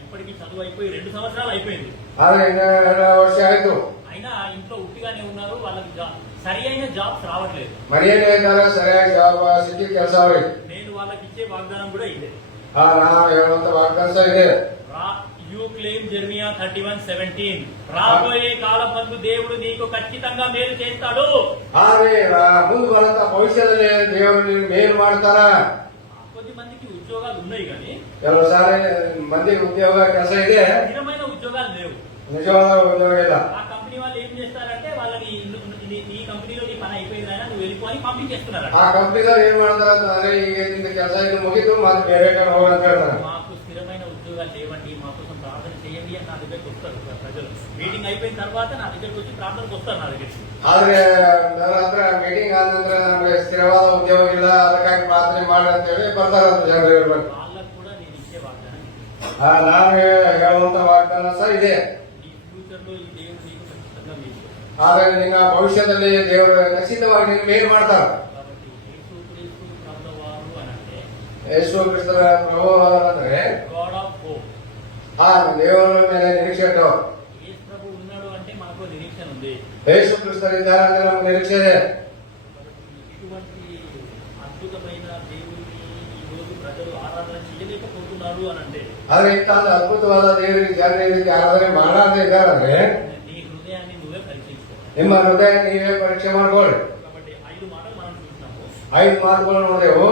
ఇప్పటికీ చదువు అయిపోయి 2 సంవత్సరాలు అయిపోయింది. ಆದ್ರೆ ಇನ್ನ 2 ವರ್ಷ ಆಯ್ತು. అయినా ఇంట్లో ఉట్టిగానే ఉన్నారు. వాళ్ళకి సరి అయిన జాబ్స్ రావట్లేదు. ಮನೆಯಲ್ಲಿ ಇದ್ದಾರೆ, ಸರಿಯಾಗಿ ಜಾಬ್ ಸಿಕ್ಕಿ ಕೆಲಸ ಅವ್ರಿಗೆ. నేను వాళ్ళకి ఇచ్చే వాగ్దానం కూడా ఇదే. ನಾವು ಹೇಳುವಂತ ವಾಗ್ದಾನ ಇದೆ. యూ క్లెయిమ్ జెర్మియా 31:17 రాబోయే కాలం మందు దేవుడు నీకు ఖచ్చితంగా మేలు చేస్తాడు. ಆದ್ರೆ ಮುಂದೆ ಬರುವಂತ ಭವಿಷ್ಯದಲ್ಲಿ ದೇವರು ನಿಮ್ಗೆ ಮೇಲ್ ಮಾಡ್ತಾರ. కొద్ది మందికి ఉద్యోగాలు ఉన్నాయి కానీ ಕೆಲವು ಸಾರಿ ಮಂದಿಗೆ ಉದ್ಯೋಗ ಕೆಲಸ ಇದೆ, స్థిరమైన ఉద్యోగాలు లేవు. ನಿಜವಾದ ಉದ್ಯೋಗ ಇಲ್ಲ. ఆ కంపెనీ వాళ్ళు ఏం చేస్తారంటే వాళ్ళని ఈ కంపెనీలో నీ పని అయిపోయింది అయినా నువ్వు వెళ్ళిపోయి పంపించేస్తున్నారు. ಆ ಕಂಪ್ನಿದವ್ರು ಏನ್ ಮಾಡ್ತಾರ ಅಂತಂದ್ರೆ ಈಗ ನಿನ್ನ ಕೆಲಸ ಇದು ಮುಗಿತು ಮತ್ತೆ ಬೇರೆ ಕಡೆ ಹೋಗಂತ ಹೇಳ್ತಾರೆ. మాకు స్థిరమైన ఉద్యోగాలు లేవండి, మా కోసం ప్రార్థన చేయండి అని నా దగ్గరికి వస్తారు ప్రజలు. మీటింగ్ అయిపోయిన తర్వాత నా దగ్గరికి వచ్చి ప్రార్థనకు వస్తారు నా దగ్గరికి. ಆದ್ರೆ ನನ್ನ ಹತ್ರ ಮೀಟಿಂಗ್ ಆದ ನಂತರ ನಮಗೆ ಸ್ಥಿರವಾದ ಉದ್ಯೋಗ ಇಲ್ಲ, ಅದಕ್ಕಾಗಿ ಪ್ರಾರ್ಥನೆ ಮಾಡಿ ಅಂತ ಹೇಳಿ ಬರ್ತಾರಂತ ಜನರು ಹೇಳ್ಬೇಕು. వాళ్ళకు కూడా నేను ఇచ్చే వాగ్దానం ನಾನು ಹೇಳುವಂತ ವಾಗ್ದಾನ ಸಹ ಇದೆ. ఈ ఫ్యూచర్ లో ఈ దేవుడు నీకు ఖచ్చితంగా మేలు చేస్తాడు. ಆದ್ರೆ ನಿನ್ನ ಭವಿಷ್ಯದಲ್ಲಿ ದೇವರು ಖಚಿತವಾಗಿ ನಿನ್ನ ಮೇಲ್ ಮಾಡ್ತಾರ. కాబట్టి యేసుక్రీస్తు ప్రభువారు అని అంటే ಯೇಸು ಕ್ರಿಸ್ತರ ಪ್ರಭು ಅಂದ್ರೆ గాడ్ ఆఫ్ హోప్. ದೇವರ ಮೇಲೆ ನಿರೀಕ್ಷೆ ಇಟ್ಟು యేసు ప్రభు ఉన్నాడు అంటే మనకు నిరీక్షణ ఉంది. ಯೇಸು ಕ್ರಿಸ್ತರಿದ್ದಾರೆ ಅಂದ್ರೆ ನಮ್ಗೆ ನಿರೀಕ್ಷೆ ಇದೆ. ఇటువంటి అద్భుతమైన దేవుడిని ఈ రోజు ప్రజలు ఆరాధన చేయలేకపోతున్నారు అని అంటే ಆದ್ರೆ ಇಂಥ ಅದ್ಭುತವಾದ ದೇವರಿಗೆ ಜನರು ಇದಕ್ಕೆ ಆರಾಧನೆ ಮಾಡಾದ್ರೆ ಇದ್ದಾರಂದ್ರೆ నీ హృదయాన్ని నువ్వే పరీక్షించుకోవాలి. ನಿಮ್ಮ ಹೃದಯ ನೀವೇ ಪರೀಕ್ಷೆ ಮಾಡ್ಕೊಳ್ಳಿ. కాబట్టి 5 మాటలు మనం చూసినాము. 5 ಮಾತುಗಳು ನೋಡೆವು.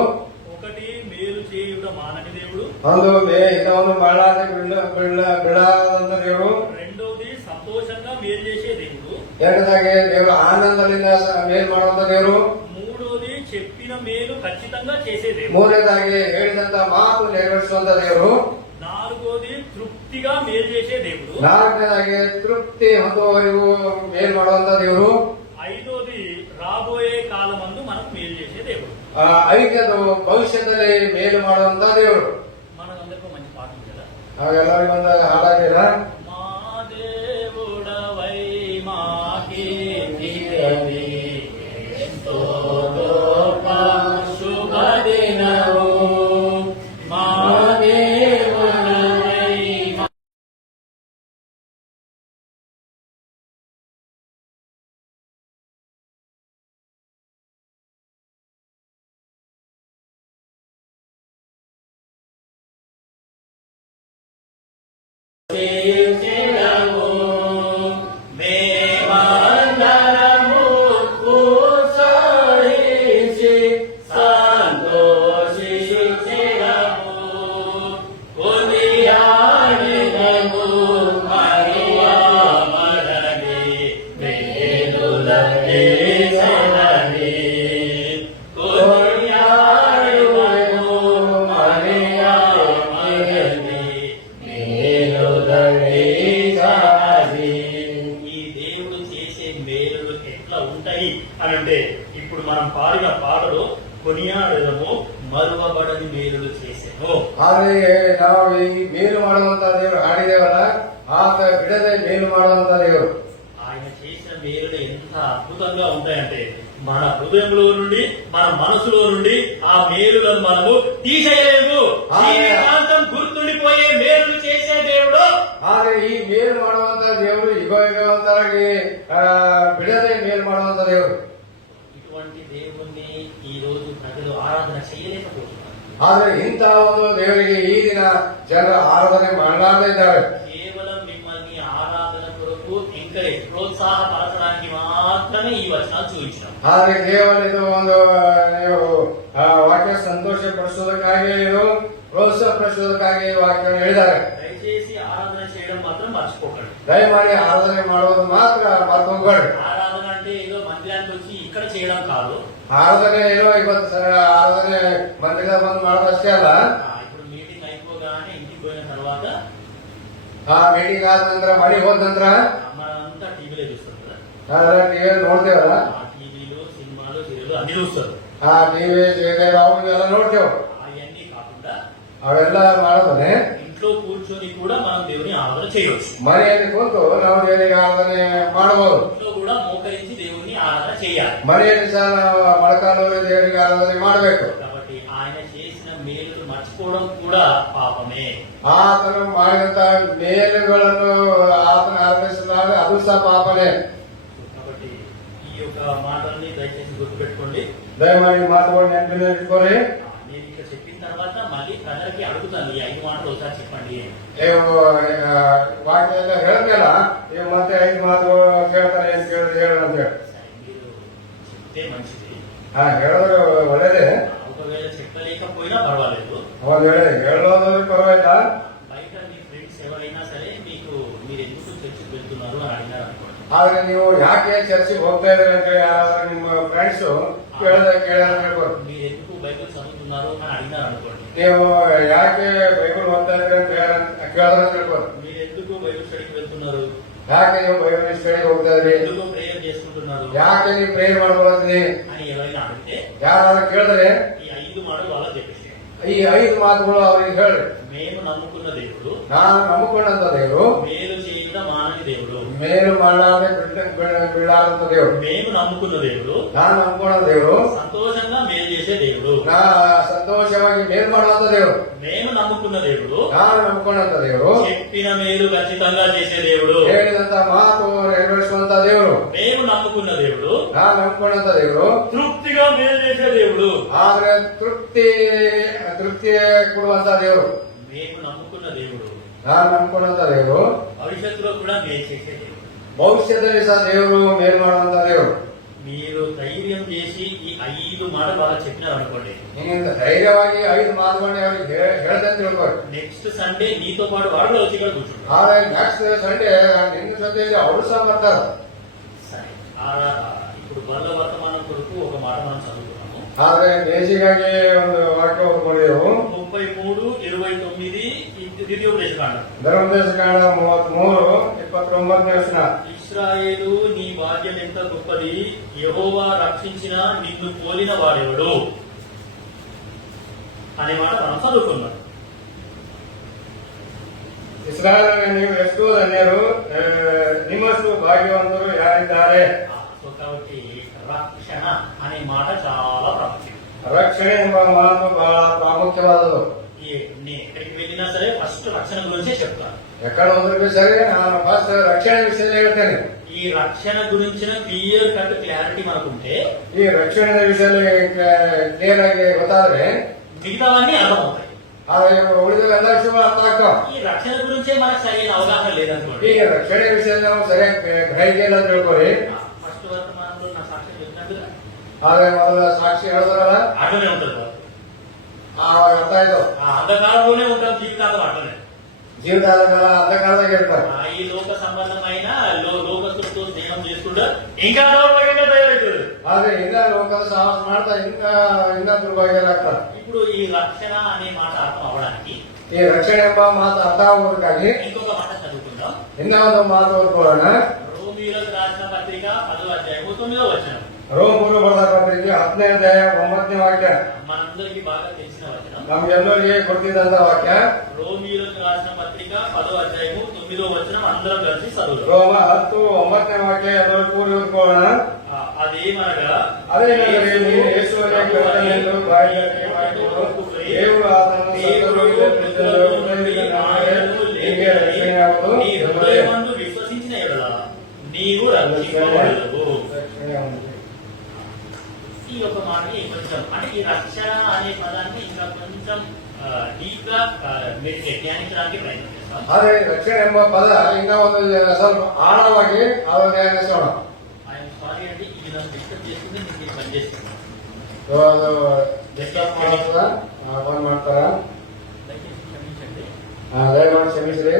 ఒకటి, మేలు చేయుట మానని దేవుడు. ಇನ್ನೊಂದು ಮಾಡಾದ ಬಿಡಾದಂತ ದೇವರು. రెండోది, సంతోషంగా మేలు చేసే దేవుడు. ಎರಡದಾಗಿ ದೇವರು ಆನಂದದಿಂದ ಮೇಲ್ ಮಾಡುವಂತ ದೇವರು. మూడోది, చెప్పిన మేలు ఖచ్చితంగా చేసే దేవుడు. ಮೂರನೇದಾಗಿ ಹೇಳಿದಂತ ಮಾತು ನೆರವೇರಿಸುವಂತ ದೇವರು. నాలుగోది, తృప్తిగా మేలు చేసే దేవుడు. ನಾಲ್ಕನೇದಾಗಿ ತೃಪ್ತಿ ಹೊಂದುವವರೆಗೂ ಮೇಲ್ ಮಾಡುವಂತ ದೇವರು. ఐదోది, రాబోయే కాలమందు మనకు మేలు చేసే దేవుడు. ಐದನೇದು ಭವಿಷ್ಯದಲ್ಲಿ ಮೇಲು ಮಾಡುವಂತ ದೇವರು. మనందరికీ మంచి పాట ఉంది కదా. ನಾವೆಲ್ಲರಿಗೂ ಒಂದು ಹಾಡಾಗಿಲ್ಲ. మా దేవుడవై మాకీర్తిరవి, ఎంతో గొప్ప శుభదినము. మా దేవుడవై చేయుటకు మేమందరము ఉత్సాహించి సంతోషించెదము. కొనియాడెదము మరియా మరణి, మేలుల యేసని. కొనియాడెదము మరియా మరణి, మేలుల యేసని. ఈ దేవుడు చేసే మేలులు ఎట్లా ఉంటాయి అని అంటే ఇప్పుడు మనం పాడిన పాటలో కొనియాడెదము మరువబడని మేలులు చేసేను. ಆದ್ರೆ ನಾವು ಈ ಮೇಲು ಮಾಡುವಂತ ದೇವರು ಹಾಡಿದೇವಲ್ಲ, ಆತ ಬಿಡದೆ ಮೇಲು ಮಾಡುವಂತ ದೇವರು. ఆయన చేసిన మేలులు ఎంత అద్భుతంగా ఉంటాయంటే మన హృదయంలో నుండి మన మనసులో నుండి ఆ మేలులను మనము తీసేయలేము. జీవితాంతం గుర్తుండిపోయే మేలులు చేసే దేవుడు. ಆದ್ರೆ ಈ ಮೇಲು ಮಾಡುವಂತ ದೇವರು ಯುಗವಂತರಾಗಿ ಬಿಡದೆ ಮೇಲು ಮಾಡುವಂತ ದೇವರು. ఇటువంటి దేవుణ్ణి ఈ రోజు ప్రజలు ఆరాధన చేయలేకపోతున్నారు. ಆದ್ರೆ ಇಂತಹ ಒಂದು ದೇವರಿಗೆ ಈ ದಿನ ಜನರು ಆರಾಧನೆ ಮಾಡಲಾರದೇ ಇದ್ದಾರೆ. కేవలం మిమ్మల్ని ఆరాధన కొరకు ఎంకరేజ్ ప్రోత్సాహపరచడానికి మాత్రమే ఈ వచనాలు చూపించినాం. ಆದ್ರೆ ಕೇವಲ ಇದು ಒಂದು ನೀವು ವಾಕ್ಯ ಸಂತೋಷ ಪಡಿಸುವುದಕ್ಕಾಗಿ ಇದು ಪ್ರೋತ್ಸಾಹ ಪಡಿಸುವುದಕ್ಕಾಗಿ ವಾಕ್ಯವನ್ನು ಹೇಳಿದ್ದಾರೆ. దయచేసి ఆరాధన చేయడం మాత్రం మర్చిపోకండి. ದಯಮಾಡಿ ಆರಾಧನೆ ಮಾಡುವುದು ಮಾತ್ರ ಮರೆತು ಹೋಗಬೇಡಿ. ఆరాధన అంటే ఏదో మందిరానికి వచ్చి ఇక్కడ చేయడం కాదు. ಆರಾಧನೆ ಏನೋ ಇವತ್ತು ಆರಾಧನೆ ಮಂದಿರ ಬಂದು ಮಾಡೋದಷ್ಟೇ ಅಲ್ಲ. ఇప్పుడు మీటింగ్ అయిపోగానే ఇంటికి పోయిన తర్వాత ಆ ಮೀಟಿಂಗ್ ಆದ ನಂತರ ಮನೆಗೆ ಹೋದ ನಂತರ మనంతా టీవీలో చూస్తారు కదా. ಟಿವಿ ನೋಡ್ತೇವಲ್ಲ, ఆ టీవీలో సినిమాలు సీరియల్ అన్ని చూస్తారు. ಆ ಟಿವಿ ಅವೆಲ್ಲ ನೋಡ್ತೇವೆ. అవన్నీ కాకుండా ಅವೆಲ್ಲ ಮಾಡೋದನ್ನೇ ఇంట్లో కూర్చొని కూడా మనం దేవుని ఆరాధన చేయవచ్చు. ಮನೆಯಲ್ಲಿ ಕೂತು ನಾವು ದೇವರಿಗೆ ಆರಾಧನೆ ಮಾಡಬಹುದು. ఇంట్లో కూడా మోకరించి దేవుని ఆరాధన చేయాలి. ಮನೆಯಲ್ಲಿ ಸಹ ನಾವು ಮೊಳಕಾಲೂರಿ ದೇವರಿಗೆ ಆರಾಧನೆ ಮಾಡಬೇಕು. కాబట్టి ఆయన చేసిన మేలులు మర్చిపోవడం కూడా పాపమే. ಆತನು ಮಾಡಿದಂತ ಮೇಲುಗಳನ್ನು ಆತನ ಅರ್ಪಿಸಿದಾಗ ಅದು ಸಹ ಪಾಪನೇ. కాబట్టి ఈ యొక్క మాటల్ని దయచేసి గుర్తుపెట్టుకోండి. దయమాడి మాటలు నెనపిట్టుకొని నేను ఇక్కడ చెప్పిన తర్వాత మళ్ళీ ప్రజలకి అడుగుతాను, ఈ 5 మాటలు ఒకసారి చెప్పండి. ವಾಕ್ಯ ಎಲ್ಲ ಹೇಳಿದ್ಮೇಲ ಈಗ ಮತ್ತೆ 5 ಮಾತು ಕೇಳ್ತಾರೆ ಏನ್ ಕೇಳಿದ್ರೆ ಹೇಳೋಣ ಅಂತ ಹೇಳಿ సరే, మీరు చెప్తే మంచిది. ಹೇಳಿದ್ರೆ ಒಳ್ಳೇದೇ. ఒకవేళ చెప్పలేకపోయినా పర్వాలేదు. ಅವನು ಹೇಳೋದ್ರೆ ಪರವಾಗಿಲ್ಲ. బయట మీ ఫ్రెండ్స్ ఎవరైనా సరే మీరు ఎందుకు చర్చికి వెళ్తున్నారు అని అడిగినారు అనుకోండి. ಆದ್ರೆ ನೀವು ಯಾಕೆ ಚರ್ಚಿಗೆ ಹೋಗ್ತಾ ಇದ್ರಿ ಅಂತ ಯಾರಾದ್ರೂ ನಿಮ್ಮ ಫ್ರೆಂಡ್ಸ್ ಕೇಳಿದ್ರೆ మీరు ఎందుకు బైబిల్ చదువుతున్నారు అని అడిగినారు అనుకోండి. ನೀವು ಯಾಕೆ ಬೈಬಲ್ ಓದ್ತಾ ಇದ್ರಿ ಅಂತ ಕೇಳಿದ್ರೆ ತಿಳ್ಕೊರಿ. మీరు ఎందుకు బైబిల్ స్టడీకి వెళ్తున్నారు, ಯಾಕೆ ನೀವು ಬೈಬಲ್ ಸ್ಟಡಿಗೆ ಹೋಗ್ತಾ ಇದ್ರಿ, ఎందుకు ప్రేయర్ చేసుకుంటున్నారు ಯಾಕೆ ನೀವು ಪ್ರೇಯರ್ ಮಾಡ್ಕೊಳ್ತೀರಿ అని ఎవరైనా అడిగితే ಯಾರಾದ್ರೂ ಕೇಳಿದ್ರೆ ఈ 5 మాటలు వాళ్ళకి చెప్పేసి, ಈ 5 ಮಾತುಗಳು ಅವ್ರಿಗೆ ಹೇಳ್ರಿ. మేము నమ్ముకున్న దేవుడు ನಾನು ನಂಬಿಕೊಂಡಂತ ದೇವರು మేలు చేయడం మానని దేవుడు. ಮೇಲು ಮಾಡಾದೆ ಬೀಳಾದಂತ ದೇವರು. మేము నమ్ముకున్న దేవుడు ನಾನು ನಂಬಿಕೊಂಡ ದೇವರು సంతోషంగా మేలు చేసే దేవుడు. ನಾ ಸಂತೋಷವಾಗಿ ಮೇಲ್ ಮಾಡುವಂತ ದೇವರು. మేము నమ్ముకున్న దేవుడు ನಾನು ನಂಬಿಕೊಂಡಂತ ದೇವರು చెప్పిన మేలు ఖచ్చితంగా చేసే దేవుడు. ಹೇಳಿದಂತ ಮಾತು ನೆರವೇರಿಸುವಂತ ದೇವರು. మేము నమ్ముకున్న దేవుడు ನಾನು ನಂಬಿಕೊಂಡಂತ ದೇವರು తృప్తిగా మేలు చేసే దేవుడు. ಆದ್ರೆ ತೃಪ್ತಿ ಕೊಡುವಂತ ದೇವರು. మేము నమ్ముకున్న దేవుడు ನಾನು ನಂಬಿಕೊಂಡಂತ ದೇವರು భవిష్యత్తులో కూడా మేలు చేసే దేవుడు. ಭವಿಷ್ಯದಲ್ಲಿ ಸಹ ದೇವರು ಮೇಲ್ ಮಾಡುವಂತ ದೇವರು. మీరు ధైర్యం చేసి ఈ 5 మాటలు వాళ్ళకి చెప్పినారు అనుకోండి, ನೀನು ಧೈರ್ಯವಾಗಿ 5 ಮಾತುಗಳನ್ನ ಅವ್ರಿಗೆ ಹೇಳ್ದೆ ತಿಳ್ಕೊರಿ. నెక్స్ట్ సండే నీతో పాటు వాడు వచ్చి ఇక్కడ కూర్చుంటారు. ಆದ್ರೆ ನೆಕ್ಸ್ಟ್ ಸಂಡೇ ನಿನ್ನ ಜೊತೆಗೆ ಅವರು ಸಹ ಬರ್ತಾರೆ. సరే, ఇప్పుడు బల్ల వర్తమానం కొరకు ఒక మాట మనం చదువుకున్నాము. ಆದ್ರೆ ಬೇಸಿಗಾಗಿ ಒಂದು ವಾಕ್ಯ ಓದ್ಕೊಂಡಿದ್ದೆವು. 33:29 ద్వితీయోపదేశకాండం. ಧರ್ಮೋಪದೇಶಕಾಂಡ 33:29 ವಚನ. ఇశ్రాయేలు నీ భాగ్యం ఎంత గొప్పది, యెహోవా రక్షించిన నిన్ను పోలిన వాడెవడు అనే మాట మనం చదువుకున్నాం. ಇಸ್ರಾಯೇಲ್ ನೀವು ಎಷ್ಟು ಧನ್ಯರು, ನಿಮ್ಮಷ್ಟು ಭಾಗ್ಯವಂತರು ಯಾರಿದ್ದಾರೆ. సో కాబట్టి రక్షణ అనే మాట చాలా ప్రాముఖ్యం. ರಕ್ಷಣೆ ಎಂಬ ಮಾತು ಬಹಳ ಪ್ರಾಮುಖ್ಯವಾದದ್ದು. ఎక్కడికి వెళ్ళినా సరే ఫస్ట్ రక్షణ గురించే చెప్తాను. ಎక్కడ ಹೋದ್ರೂ ಸರಿ ನಾನು ಫಸ್ಟ್ ರಕ್ಷಣೆ ವಿಷಯ ಹೇಳ್ತೇನೆ. ఈ రక్షణ గురించిన క్లియర్ కట్ క్లారిటీ మనకుంటే ಈ ರಕ್ಷಣೆ ವಿಷಯದಲ್ಲಿ ಕ್ಲಿಯರ್ ಆಗಿ ಗೊತ್ತಾದ್ರೆ మిగతావన్నీ అర్థమవుతాయి. ಆದ್ರೆ ಉಳಿದ ಎಲ್ಲ ವಿಷಯಗಳು ಅರ್ಥ ಆಗ್ತಾವ. ఈ రక్షణ గురించే మనకు సరైన అవగాహన లేదనుకోండి. ಈ ರಕ್ಷಣೆ ವಿಷಯ ನಾವು ಸರಿಯಾಗಿ ಗ್ರಹಿಕೆ ಇಲ್ಲ ಅಂತ ತಿಳ್ಕೊರಿ. ఫస్ట్ వర్తమానంలో నా సాక్ష్యం చెప్పినట్టుగా ಆದ್ರೆ ಮೊದಲ ಸಾಕ್ಷಿ ಹೇಳಿದ್ರಲ್ಲ అడ్డనే ఉంటుంది. ಅರ್ಥ ಆಯ್ತು. ఆ అంధకారంలోనే ఉంటాం, జీవితాంతం అడ్డనే. ಜೀವನದ ಕಾಲ ಅಂಧಕಾಲದಾಗ ಇರ್ತಾರೆ. ఈ లోక సంబంధమైన లోకస్తులతో స్నేహం చేసుకుంటూ ఇంకా దౌర్భాగ్యంగా తయారవుతుంది. ಆದ್ರೆ ಇನ್ನ ಲೋಕದ ಸಾಹಸ ಮಾಡ್ತಾ ಇನ್ನ ದುರ್ಭಾಗ್ಯರಾಗ್ತಾರೆ. ఇప్పుడు ఈ రక్షణ అనే మాట అర్థం అవడానికి ಈ ರಕ್ಷಣೆ ಎಂಬ ಮಾತು ಅರ್ಥ ಆಗೋದಕ್ಕಾಗಿ ఇంకొక మాట చదువుకుందాం. ಇನ್ನ ಒಂದು ಮಾತು ಓದ್ಕೊಳ್ಳೋಣ. రోమీయులకు రాసిన పత్రిక 10:9 ರೋಮರು ಬರೆದ ಪತ್ರಿಕೆ 10ನೇ ಅಧ್ಯಾಯ 9ನೇ ವಾಕ್ಯ. మనందరికీ బాగా తెలిసిన వచనం. ನಮ್ಗೆಲ್ಲರಿಗೆ ಕೊಟ್ಟಿದ್ದಂತ ವಾಕ್ಯ రోమీయులకు రాసిన పత్రిక 10:9 అందరం కలిసి చదువు. ರೋಮ 10:9ನೇ ವಾಕ್ಯ ಎಲ್ಲರೂ ಕೂಡಿ ಓದ್ಕೊಳ್ಳೋಣ. అదేమనగా ಅದೇನೆಂದರೆ ನೀವು ಯೇಸುವನ್ನೇ ಕರ್ತನೆಂದು ಬಾಯಿಗೆ ಮಾಡಿಕೊಂಡು ದೇವರು ಆತನನ್ನು ಸತ್ತವರೊಳಗಿಂದ ಎಬ್ಬಿಸಿದನು ಹೀಗೆ ರಕ್ಷಣೆಯಾಗುವುದು నీ హృదయమందు విశ్వసించిన ఎడల నీవు రక్షింపబడవు. ఈ యొక్క మాటని కొంచెం అంటే ఈ రక్షణ అనే పదాన్ని ఇంకా కొంచెం డీప్ గా మీరు ధ్యానించడానికి ప్రయత్నం చేస్తాం. ಆದರೆ ರಕ್ಷಣೆ ಎಂಬ ಪದ ಇನ್ನ ಒಂದು ಸ್ವಲ್ಪ ಆಳವಾಗಿ ಅದನ್ನು ಧ್ಯಾನಿಸೋಣ. ఐఎమ్ సారీ అండి, ఇది నన్ను డిస్టర్బ్ చేస్తుంది, నేను పని చేస్తున్నాను. ಅದು ಡಿಸ್ಟರ್ಬ್ ಮಾಡ್ತಾರ, ಬಂದ್ ಮಾಡ್ತಾರ, దయచేసి క్షమించండి. ದಯಮಾಡಿ ಕ್ಷಮಿಸ್ರಿ.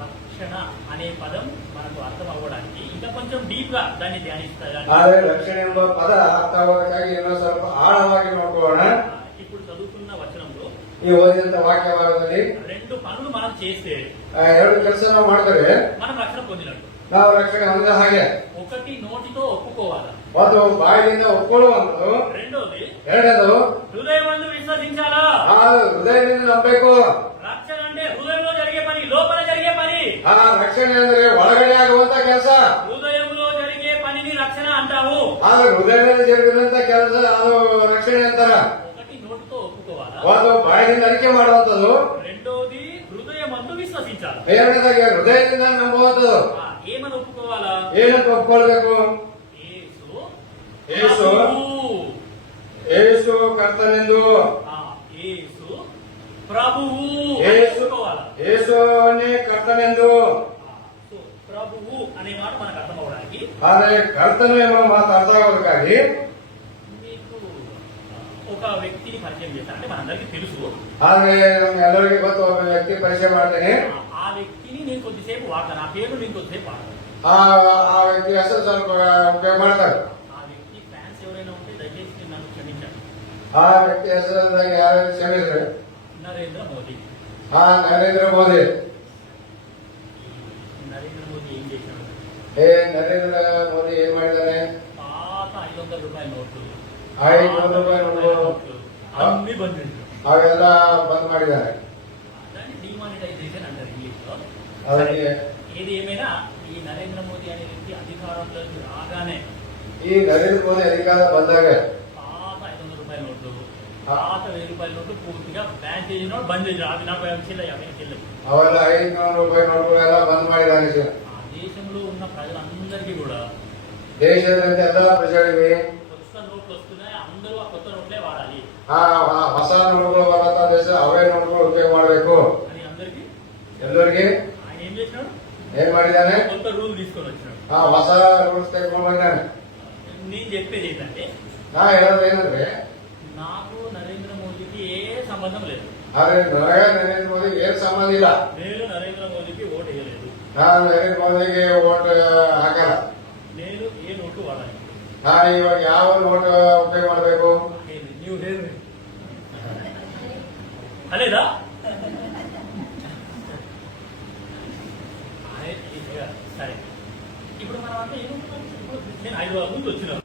రక్షణ అనే పదం మనకు అర్థం అవ్వడానికి ఇంకా కొంచెం డీప్ గా దాన్ని ధ్యానిస్తారు. ಆದರೆ ರಕ್ಷಣೆ ಎಂಬ ಪದ ಅರ್ಥ ಆಗೋದಕ್ಕಾಗಿ ಇನ್ನೂ ಸ್ವಲ್ಪ ಆಳವಾಗಿ ನೋಡ್ಕೊಳ್ಳೋಣ. ఇప్పుడు చదువుకున్న వచనంలో ಈ ಓದಿದಂತ ವಾಕ್ಯ ಭಾಗದಲ್ಲಿ 2 పనులు మనం చేస్తే 2 ಕೆಲಸ ನಾವು ಮಾಡಿದ್ರೆ మనం రక్షణ పొందినట్టు. ನಾವು ರಕ್ಷಣೆ ಹೊಂದಿದ ಹಾಗೆ. ఒకటి నోటితో ఒప్పుకోవాలి, ಒಂದು ಬಾಯಿಯಿಂದ ಒಪ್ಕೊಳ್ಳುವಂಥದ್ದು, రెండోది ಎರಡನೇದು హృదయమందు విశ్వసించాలా. ಆ ಹೃದಯದಿಂದ ನಂಬಬೇಕು. రక్షణ అంటే హృదయంలో జరిగే పని, లోపల జరిగే పని. ಆ ರಕ್ಷಣೆ ಅಂದ್ರೆ ಒಳಗಡೆ ಆಗುವಂತ ಕೆಲಸ. హృదయంలో జరిగే పనిని రక్షణ అంటాము. ಆದ್ರೆ ಹೃದಯದಲ್ಲಿ ಜರುಗಿದಂತ ಕೆಲಸ ಅದು ರಕ್ಷಣೆ ಅಂತಾರ. ఒకటి నోటితో ఒప్పుకోవాలా, ಒಂದು ಬಾಯಿಯಿಂದ ಅರಿಕೆ ಮಾಡುವಂಥದ್ದು, రెండోది ಬೇರೆದಾಗೆ ಹೃದಯದಿಂದ ನಂಬಬಹುದು. ಏಮನ್ನು ಒಪ್ಪಿಕೊಳ್ಳಲ್ಲ? ಏನಕ್ಕೆ ಒಪ್ಕೊಳ್ಬೇಕು? ಯೇಸು ಯೇಸು ಪ್ರಭುವು. ಯೇಸು ಕರ್ತನೆಂದು, ಯೇಸು ప్రభువు యేసు ఒప్పుకోవాలి. యేసునే కర్తనెందు. సో ప్రభువు అనే మాట మనకు అర్థం అవడానికి ಆದರೆ ಕರ್ತನು ಎಂಬ ಮಾತು ಅರ್ಥ ಆಗೋದಕ್ಕಾಗಿ మీకు ఒక వ్యక్తిని పరిచయం చేస్తాను. అంటే మనందరికీ తెలుసు. ಆದರೆ ಎಲ್ಲರಿಗೂ ಗೊತ್ತು, ಒಬ್ಬ ವ್ಯಕ್ತಿ ಪರಿಚಯ ಮಾಡ್ತೇನೆ. ఆ వ్యక్తిని నేను కొద్దిసేపు వాడతాను. ఆ పేరు నేను కొద్దిసేపు వాడతాను. ಆ ವ್ಯಕ್ತಿ ಹೆಸರು ಸ್ವಲ್ಪ ಉಪಯೋಗ ಮಾಡ್ತಾರೆ. ఆ వ్యక్తి ఫ్యాన్స్ ఎవరైనా ఉంటే దయచేసి నన్ను క్షమించండి. ಆ ವ್ಯಕ್ತಿ ಹೆಸರಿದಾಗ ಯಾರು ಕ್ಷಮಿಸ್ರೆ? నరేంద్ర మోదీ. ನರೇಂದ್ರ ಮೋದಿ. నరేంద్ర మోదీ ఏం చేశాడు? ನರೇಂದ್ರ ಮೋದಿ ಏನ್ ಮಾಡಿದ್ದಾನೆ? పాత 500 రూపాయల నోట్లు, 500 ರೂಪಾಯಿ ನೋಟು అన్ని బంద్ చేశాడు. ಅವೆಲ್ಲ ಬಂದ್ ಮಾಡಿದ್ದಾರೆ. దాన్ని డిమానిటైజేషన్ అంటారు ఇంగ్లీష్ లో. ಅದಕ್ಕೆ ఏది ఏమైనా ఈ నరేంద్ర మోదీ అనే వ్యక్తి అధికారంలోకి రాగానే ಈ ನರೇಂದ್ರ ಮೋದಿ ಅಧಿಕಾರ ಬಂದಾಗ పాత 500 రూపాయల నోట్లు, పాత 1000 రూపాయల నోట్లు పూర్తిగా బ్యాన్ చేసిన బంద్ చేశారు. అవి నాకు చెల్లె అవి చెల్లె. ಅವೆಲ್ಲ 500 ರೂಪಾಯಿ ನೋಟುಗಳೆಲ್ಲ ಬಂದ್ ಮಾಡಿದ್ದಾರೆ. ఆ దేశంలో ఉన్న ప్రజలందరికీ కూడా ದೇಶದಂತೆ ಎಲ್ಲ ಪ್ರಜೆಗಳಿಗೆ కొత్త నోట్లు వస్తున్నాయి. అందరూ ఆ కొత్త నోట్లే వాడాలి ಆ ಹೊಸ ನೋಟುಗಳು ಬರತ್ತ ದೇಶ ಅವೇ ನೋಟುಗಳು ಉಪಯೋಗ ಮಾಡಬೇಕು అని అందరికీ ಎಲ್ಲರಿಗೆ ఆయన ఏం చేసినాడు? ಏನ್ ಮಾಡಿದ್ದಾನೆ? కొత్త రూల్ తీసుకొని వచ్చినాడు. ಆ ಹೊಸ ರೂಲ್ಸ್ ತೆಗೆದುಕೊಂಡು ಬಂದಿದ್ದಾನೆ. నేను చెప్పేది ఏంటంటే ನಾ ಹೇಳೋದು ಏನಂದ್ರೆ, నాకు నరేంద్ర మోదీకి ఏ సంబంధం లేదు. ಆದ್ರೆ ನನಗೆ ನರೇಂದ್ರ ಮೋದಿ ಏನ್ ಸಂಬಂಧ ಇಲ್ಲ. నేను నరేంద్ర మోదీకి ఓటు వేయలేదు. ನಾನು ನರೇಂದ್ರ ಮೋದಿಗೆ ಓಟ್ ಹಾಕಲ್ಲ. నేను ఏ నోటు వాడాలి? ನಾನು ಇವಾಗ ಯಾವ ನೋಟ್ ಉಪಯೋಗ ಮಾಡಬೇಕು? ನೀವು ಹೇಳಿ అలేదా? సరే, ఇప్పుడు మనం అంటే ఏమంటున్నాం? ఇప్పుడు నేను హైదరాబాద్ నుంచి వచ్చినాను.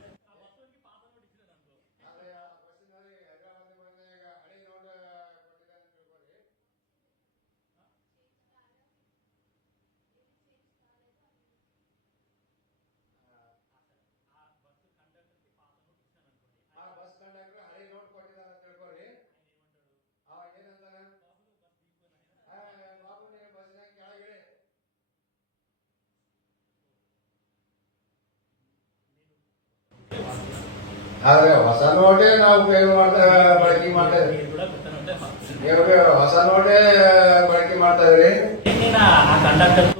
ಬಸ್ ಕಂಡಕ್ಟರ್ ಹಳೆ ನೋಟ್ ಕೊಟ್ಟಿದ್ದಾನೆ ಅಂತ ತಿಳ್ಕೊಳ್ಳಿ. ಅವ ಏನಂತಾನೆ? ಬಾಬು ನೀವು ಬಸ್ನಾಗ ಕೆಳಗಿಳಿ. ಆದ್ರೆ ಹೊಸ ನೋಟೇ ನಾವು ಉಪಯೋಗ ಬಳಕೆ ಮಾಡ್ತಾ ಇದ್ರಿ. మీరు కూడా కొత్త నోటే మార్చారు. ನೀವು ಹೊಸ ನೋಟೇ ಬಳಕೆ ಮಾಡ್ತಾ ಇದ್ರಿ. నేను ఆ కండక్టర్